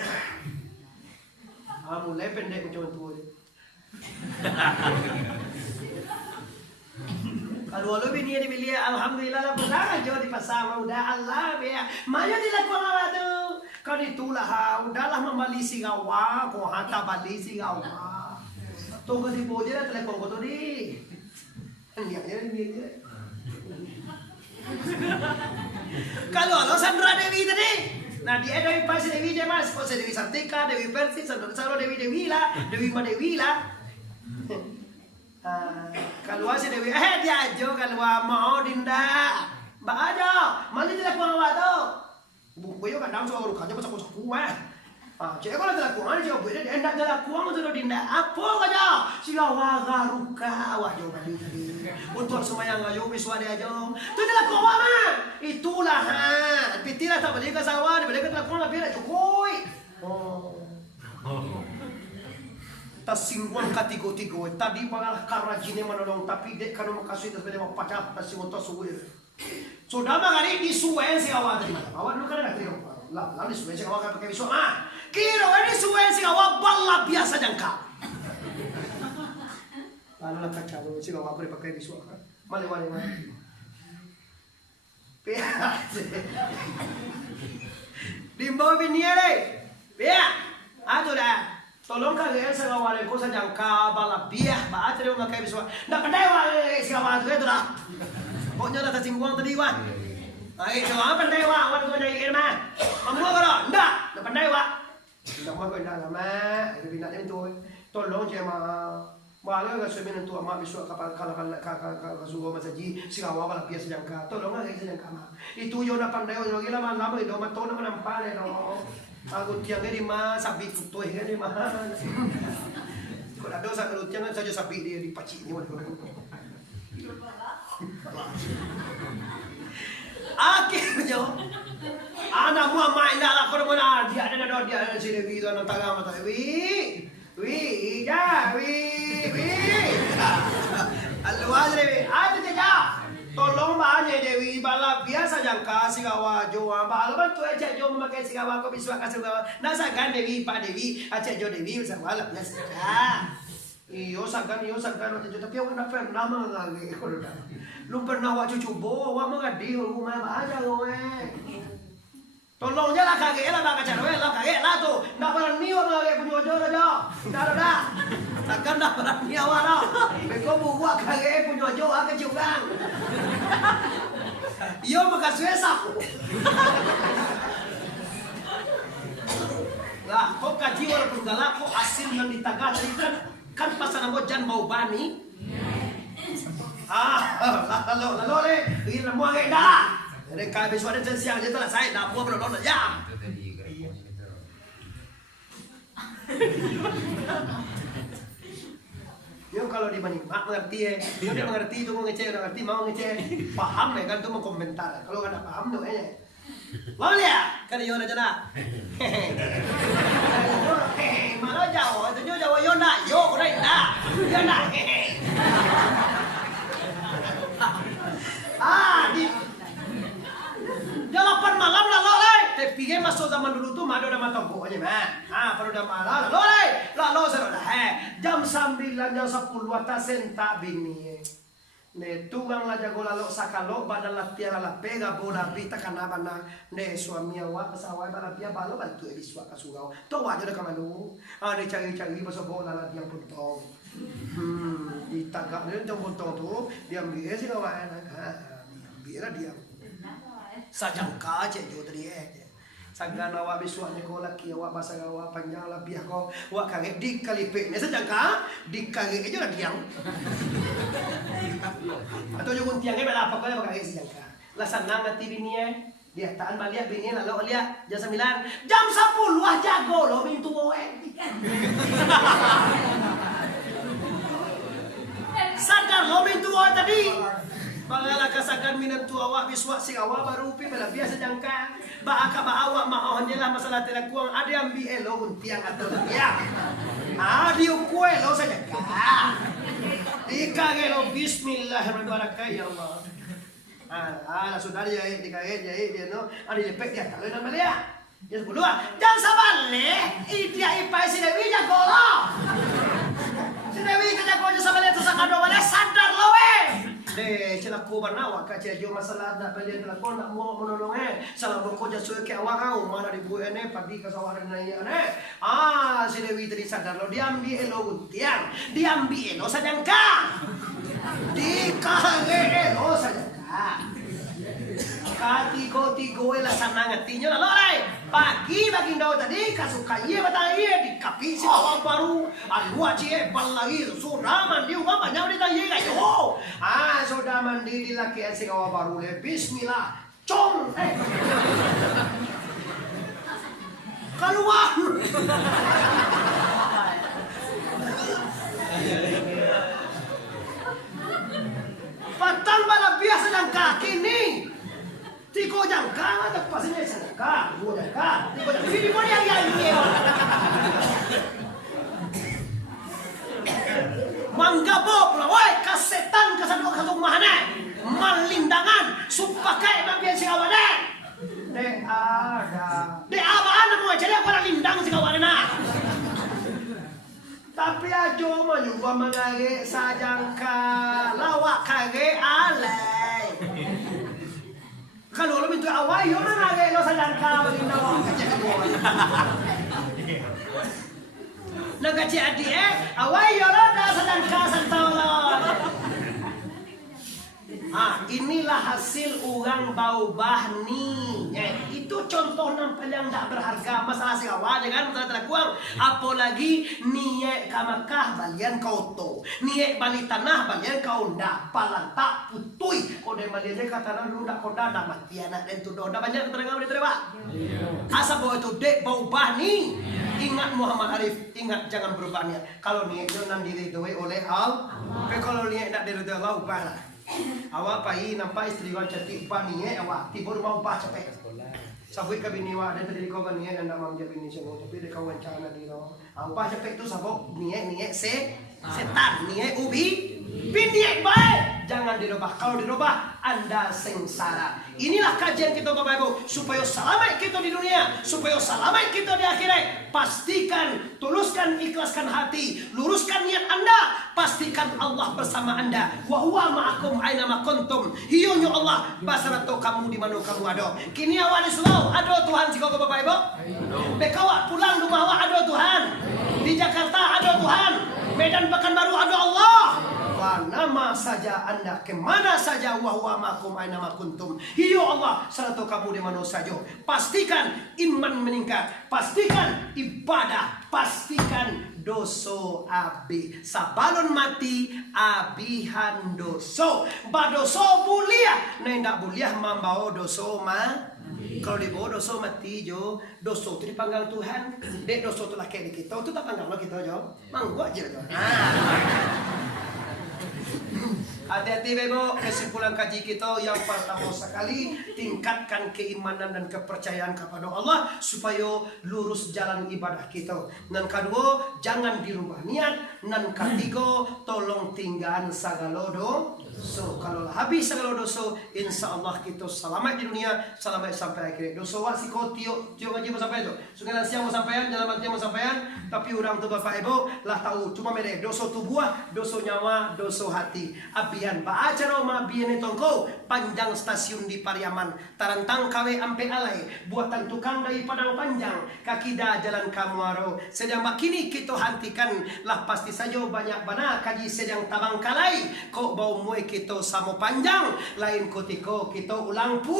Mulai pendek macam tu. Kalau lo bini ada beli alhamdulillah lah benar aja di pasar udah Allah ya. Mana tidak kuang awak tu. Kan itulah udahlah memalisi gawa ko hata balisi gawa. To kasi boje na telepon ko to di. Ini. Kalau lo Sandra Dewi tadi. Nah dia Dewi Persi Dewi je mas, ko Dewi Santika, Dewi Persi, Sandra Dewi lah, Dewi Dewi lah. Kalau si Dewi dia aja kalau mau Dinda. Mbak aja, mali telepon awak tu. Buku yo kadang soal rukanya pasal kuah. Cek kalau telah kuah ni cakap boleh dia hendak telah kuah untuk Dinda. Apa aja? Sila waga ruka awak jo tadi. Untuk semayang ayo biswa dia aja. Tu telah kuah mah. Itulah Pitira tak balik ke sawah, balik ke telah kuah lebih dah cukup. Tasingguan katigo-tigo. Tadi pangalah karajine manolong tapi dek kanu makasih tas bede mapacap tasingguan tasuwe. So dama kali di suwen si awak tadi. Awak dulu kan ada kira. Lah di suwen si awak kan pakai bisu. Kira ini suwen si awak bala biasa jangka. Lalu lah kacau si awak boleh pakai bisu. Male. Pihak. Di bawah bini deh. Pihak. Aduh dah. Tolong kalian segawale ko sa jangka bala biah ba atre una kay biswa. Na pandai wa segawale tu dah. Pokoknya dah tersinggung tadi wah. Ai coba pandai wah wan ko dai irma. Kamu ko ndak, na pandai wah. Ndak mo ko ndak lama, ai bina dem tu. Tolong je ma wala ga semen tu ama biswa kapal ka sugo masaji sigawa bala biah sa jangka. Tolong ga sa jangka ma. Itu yo na pandai yo gila man lama do ma to na nampale do. Aku tiang ni mah sabi putih ni mah. Kalau ada saya tiang saja sabi dia dipaci ni mana. Akhirnya, anak mua main dah lah kalau mana dia ada si Dewi tu anak tagama tu Wi, ja, wi. Aluan Dewi, ada je. Tolong banyak Dewi bala biasa jangka sigawa joa bala tu aja jo memakai sigawa ko biswa kasugawa nasagan Dewi Pak Dewi aja jo Dewi bala biasa saja. Iyo sagan aja tapi aku nak pernah lagi kalau dah. Lu pernah wa cucu bo wa mengadi rumah aja kowe. Tolong je lah kage lah baka caro lah kage lah tu. Nak pernah ni wa mengage punya jo aja. Dah. Takkan dah pernah ni awak dah. Beko buat kage punya jo ke curang. Yo makaswesa. Lah, kok kaji walaupun galak kok hasil yang ditagal tadi kan pasangan bojan mau bani. Lalu le, ini semua kayak dah. Jadi kalau besok ada siang je telah saya dah buat belum ya. Yo kalau dibanding mak mengerti dia mengerti itu mau ngecek, mengerti mau ngecek, paham kan tuh mau komentar. Kalau nggak paham tuh mau ya, kan yo aja nak. Malah jauh, itu jauh yo nak, yo udah nak, yo nak. Di delapan malam lah lo tapi kan masuk zaman dulu tuh madu udah matang pokoknya mah. Pada udah malam lo seroda jam 9 jam 10 atas sentak bini. Ne tugang la jago lalo sakalo badal la tiara la pega boda pita kana bana ne suami awak sawai bala pia balo bantu ebiswa kasugao. To wajo da kamanu. Ne cari-cari pasal bola la dia puntong. Ditagak ne jom puntong tu dia ambil sih kawan. biar dia. Sajangka aja jo tadi Sagana wa biswanya ko laki wa basa wa panjang lebih ko wa kage dikalipeknya sajangka dikage aja lah diang. Atau jo tiangnya bela apa kale kage sajangka. Lah sanang ngati bininya dia taan balik bininya lalu lihat jam 9 jam 10 wah jago lo mintu woe. Sadar lo mintu woe tadi. Pangala kasagan minan tua wa biswa sigawa barupi bela biasa jangka ba aka ba awak maohon lah masalah telakuang ada yang bi elo untiang atau tiang di ukue lo saja dikage lo bismillahirrahmanirrahim ya Allah sudah ya dikage dia no ada lepek dia kalau nama dia ya sepuluh jangan sabar dia ipai si Dewi jagolo si Dewi jago sama lihat sesakado mana sadar lo celaku bernawa kaca jo masalah dah belian telakon nak mau menolong salah berko jasuh ke awak mana ribu padi kasawaran nanya si Dewi tadi sadar lo diambil elo untiang diambil elo sajangka dikage elo sajangka tigo lah sana ngatinya lah pagi daw tadi kasuka iya batang iya di kapi si awak baru alua cie bal lagi sudah mandi uang banyak di tangi kayo sudah mandi di laki si awak baru bismillah com keluar patang bala biasa dan kaki nih Tiko jangka atau pasnya jangka, dua jangka, tiko jangka. Ini boleh yang ini. Mangga bob lah, woi kasetan kasatu mana? Malindangan, supakai bagian sikawane. Dek ada mau jadi aku lindang sikawane Tapi ajo menyuba mengage sajangka, lawak kage alay. Kalau lo minta awal, yo mana lagi lo sadar kau ini lo kacau kau. Nak kacau adik awal yo lo dah sadar kau santau lo. Inilah hasil orang bau bah ni. Itu contoh nampil yang tak berharga masalah si awal kan masalah terkuang. Apalagi niat kamakah balian kau to, niat balik tanah balian kau ndak palantak putui. Kau dah balian je kata lu ndak kau dah mati anak dan tu dah banyak keterangan boleh terima. Asal bawa itu dek bau bah ni. Ingat Muhammad Arif, ingat jangan berubah niat. Kalau niatnya nan diridhoi oleh Allah, tapi kalau niat tak diridhoi Allah ubahlah. Awak pai nampak istri kau cantik upah ni awak tibur mau upah capek. Sabut ke bini awak dan tadi kau kan ni anda mau jadi bini semua tapi dia kau wawancara di lo. Upah capek tu sabuk ni setan ni ubi bini baik jangan dirubah. Kalau dirubah anda sengsara. Inilah kajian kita Bapak Ibu supaya selamat kita di dunia, supaya selamat kita di akhirat. Pastikan, tuluskan, ikhlaskan hati, luruskan niat anda. Pastikan Allah bersama anda. Wa huwa ma'akum aina ma kuntum. Hiyonyo Allah basarato kamu di mana kamu ada. Kini awak di Selau ada Tuhan si kau Bapak Ibu. Bekawak pulang rumah awak ada Tuhan. Di Jakarta ada Tuhan. Medan Pekanbaru ada Allah. Nama saja anda kemana saja wa huwa ma'akum aina ma kuntum. Hiyo Allah serta kamu di mana saja. Pastikan iman meningkat, pastikan ibadah, pastikan doso abi sabalon mati abihan doso badoso bulia nendak bulia membawa doso kalau dibawa doso mati jo doso itu dipanggang Tuhan dek doso itu laki di kita itu tak panggang lo kita jo manggu aja jo. Hati-hati Bebo, kesimpulan kaji kita yang pertama sekali tingkatkan keimanan dan kepercayaan kepada Allah supaya lurus jalan ibadah kita. Dan kedua, jangan dirubah niat. Dan ketiga, tolong tinggalkan segala dosa. Kalau habis segala dosa, insya Allah kita selamat di dunia, selamat sampai akhir. Dosa wasi kau tiok ngaji mau sampai itu. Sungai siang mau sampaian, jalan mati mau sampaian. Tapi orang tu Bapak Ibu lah tahu cuma mereka dosa tubuh, dosa nyawa, dosa hati. Abi bagian baacara mabian tongko panjang stasiun di Pariaman tarantang kawe ampe alai buatan tukang dari Padang Panjang kakida jalan Kamuaro sedang makini kita hantikan lah pasti saja banyak bana kaji sedang tabang kalai kok bau mue kita samo panjang lain kotiko kita ulang pu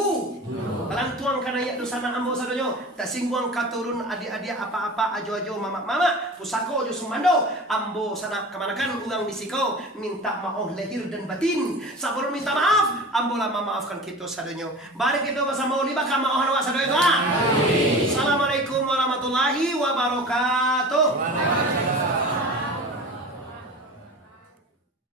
alang tuang kana ya dosana ambo sadonyo tasingguang katurun adik-adik apa-apa ajo-ajo mama-mama pusako jo sumando ambo sana kemanakan ulang disiko minta maaf lahir dan batin sabur minta maaf ambo lah memaafkan kita sadonyo bari kita bersama liba ka maaf hawa sadonyo